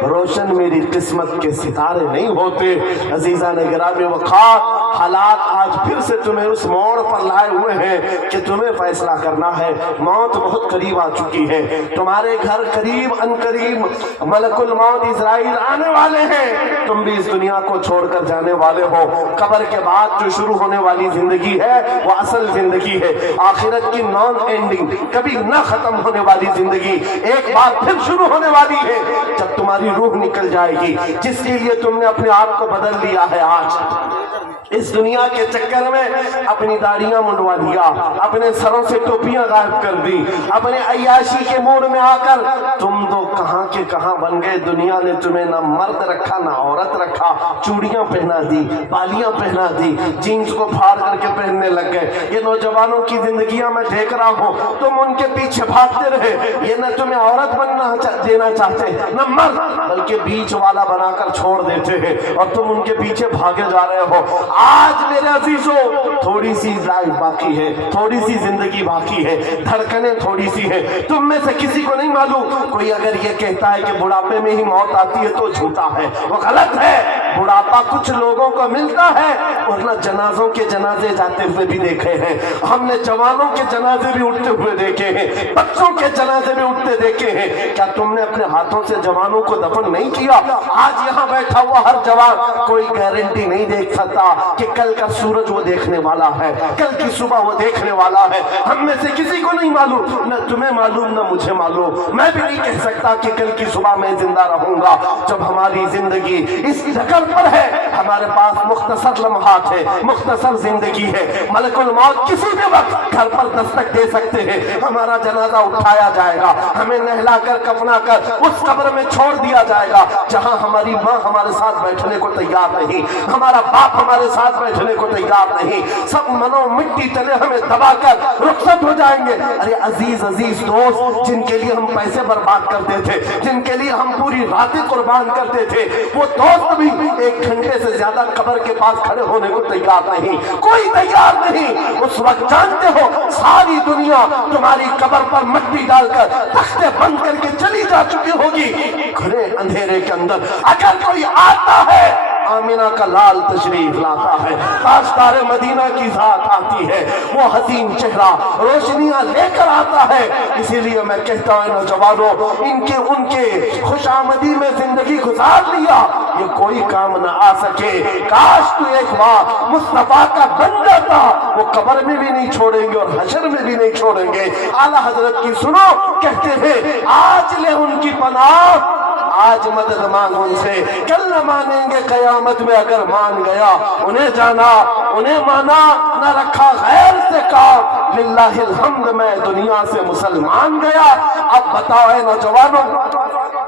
रोशन मेरी किस्मत के सितारे नहीं होते। अजीजा ने गिरामी वक़ार, हालात आज फिर से तुम्हें उस मोड़ पर लाए हुए हैं कि तुम्हें फैसला करना है। मौत बहुत करीब आ चुकी है, तुम्हारे घर करीब अनकरीब मलकुल मौत इजराइल आने वाले हैं। तुम भी इस दुनिया को छोड़कर जाने वाले हो। कब्र के बाद जो शुरू होने वाली जिंदगी है वो असल जिंदगी है, आखिरत की नॉन एंडिंग, कभी न खत्म होने वाली जिंदगी एक बार फिर शुरू होने वाली है, जब तुम्हारी रूह निकल जाएगी, जिसके लिए तुमने अपने आप को बदल लिया है। आज इस दुनिया के चक्कर में अपनी दाढ़ियां मुंडवा लिया, अपने सरों से टोपियां गायब कर दी, अपने अय्याशी के मूड में आकर तुम तो कहां के कहां बन गए। दुनिया ने तुम्हें ना मर्द रखा ना औरत रखा, चूड़ियां पहना दी, बालियां पहना दी, जीन्स को फाड़ करके पहनने लग गए। ये नौजवानों की जिंदगियां मैं देख रहा हूं, तुम उनके पीछे भागते रहे। ये न तुम्हें औरत बनना देना चाहते न मर्द, बल्कि बीच वाला बनाकर छोड़ देते हैं और तुम उनके पीछे भागे जा रहे हो। आज मेरे अजीजों, थोड़ी सी लाइफ बाकी है, थोड़ी सी जिंदगी बाकी है, धड़कनें थोड़ी सी है। तुम में से किसी को नहीं मालूम, कोई अगर ये कहता है कि बुढ़ापे में ही मौत आती है तो झूठा है, वो गलत है। बुढ़ापा कुछ लोगों को मिलता है, और न जनाजों के जनाजे जाते हुए भी देखे हैं हमने, जवानों के जनाजे भी उठते हुए देखे हैं, बच्चों के जनाजे भी उठते देखे हैं। क्या तुमने अपने हाथों से जवानों को दफन नहीं किया? आज यहाँ बैठा हुआ हर जवान कोई गारंटी नहीं देख सकता कि कल का सूरज वो देखने वाला है, कल की सुबह वो देखने वाला है। हम में से किसी को नहीं मालूम, न तुम्हें मालूम न मुझे मालूम। मैं भी नहीं कह सकता कि कल की सुबह मैं जिंदा रहूंगा। जब हमारी जिंदगी इस जगह पर है, हमारे पास मुख्तसर लम्हात है, मुख्तसर जिंदगी है। मलकुल मौत किसी भी वक्त घर पर दस्तक दे सकते हैं, हमारा जनाजा उठाया जाएगा, हमें नहला कर कफना कर उस कब्र में छोड़ दिया जाएगा जहां हमारी माँ हमारे साथ बैठने को तैयार नहीं, हमारा बाप हमारे साथ बैठने को तैयार नहीं। सब मनो मिट्टी तले हमें दबाकर रुखसत हो जाएंगे। अरे अजीज अजीज दोस्त, जिनके लिए हम पैसे बर्बाद करते थे, जिनके लिए हम पूरी रातें कुर्बान करते थे, वो दोस्त भी एक घंटे से ज्यादा कब्र के पास खड़े होने को तैयार नहीं, कोई तैयार नहीं। उस वक्त जानते हो सारी दुनिया तुम्हारी कब्र पर मिट्टी डालकर तख्ते बंद करके चली जा चुकी होगी। घने अंधेरे के अंदर अगर कोई आता है आमिना का लाल तशरीफ लाता है, ताजदार मदीना की जात आती है, वो हसीन चेहरा रोशनियां लेकर आता है। इसीलिए मैं कहता हूं नौजवानों, इनके उनके खुशामदी में जिंदगी गुजार लिया, ये कोई काम न आ सके। काश तू एक बार मुस्तफा का बन जाता, वो कब्र में भी नहीं छोड़ेंगे और हशर में भी नहीं छोड़ेंगे। आला हजरत की सुनो, कहते हैं आज ले उनकी पनाह, आज मदद मांग उनसे, कल न मानेंगे कयामत में अगर मान गया। उन्हें जाना उन्हें माना, न रखा गैर से काम, लिल्लाहिल हम्द मैं दुनिया से मुसलमान गया। अब बताओ है नौजवानों,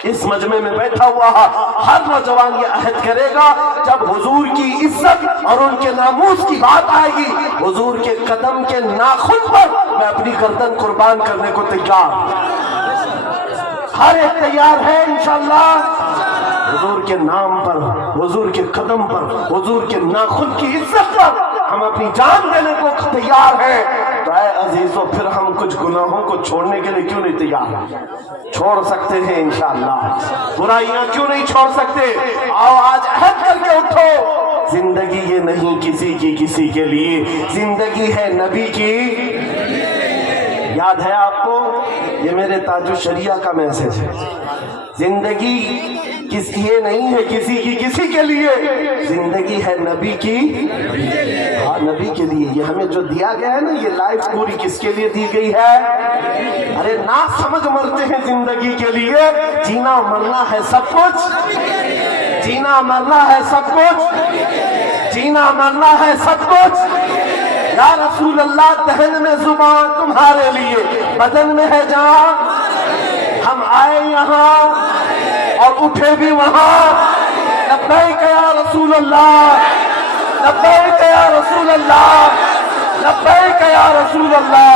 इस मजमे में बैठा हुआ हर नौजवान ये अहद करेगा, जब हुजूर की इज्जत और उनके नामूस की बात आएगी, हुजूर के कदम के नाखुन पर मैं अपनी गर्दन कुर्बान करने को तैयार। हर एक तैयार है इंशाअल्लाह। हुजूर के नाम पर, हुजूर के कदम पर, हुजूर के नाखुन की इज्जत पर हम अपनी जान देने को तैयार हैं। तो ऐ अजीजों, फिर हम कुछ गुनाहों को छोड़ने के लिए क्यों नहीं तैयार? छोड़ सकते हैं इंशाअल्लाह। बुराइयां क्यों नहीं छोड़ सकते? आओ आज अहद करके उठो, जिंदगी ये नहीं किसी की किसी के लिए, जिंदगी है नबी की। याद है आपको, ये मेरे ताजु शरिया का मैसेज है। जिंदगी ये नहीं है किसी की किसी के लिए, जिंदगी है नबी की। हाँ, नबी के लिए। ये हमें जो दिया गया है ना, ये लाइफ पूरी किसके लिए दी गई है? अरे ना समझ मरते हैं जिंदगी के लिए। जीना मरना है सब कुछ, जीना मरना है सब कुछ, जीना मरना है सब कुछ। या रसूल अल्लाह, दहन में जुबान तुम्हारे लिए, बदन में है जान। हम आए यहाँ और उठे भी वहाँ। लब्बैक या रसूल अल्लाह, लब्बैक या रसूल अल्लाह, लब्बैक या रसूल अल्लाह।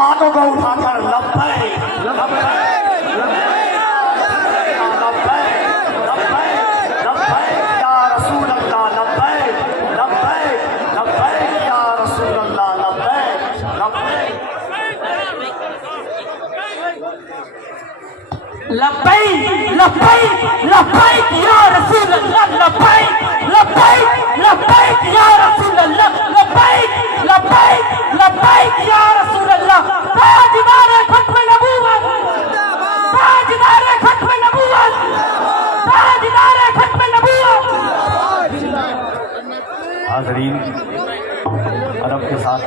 हाथों को उठाकर लब्बैक लब्बैक लब्बैक लब्बैक लब्बैक या रसूल अल्लाह, लब्बैक लब्बैक लब्बैक या रसूल अल्लाह, लब्बैक लब्बैक लब्बैक या रसूल अल्लाह। ताजदार खत्म नबूवत, ताजदार खत्म नबूवत, ताजदार खत्म नबूवत। हाज़रीन, अरब के साथ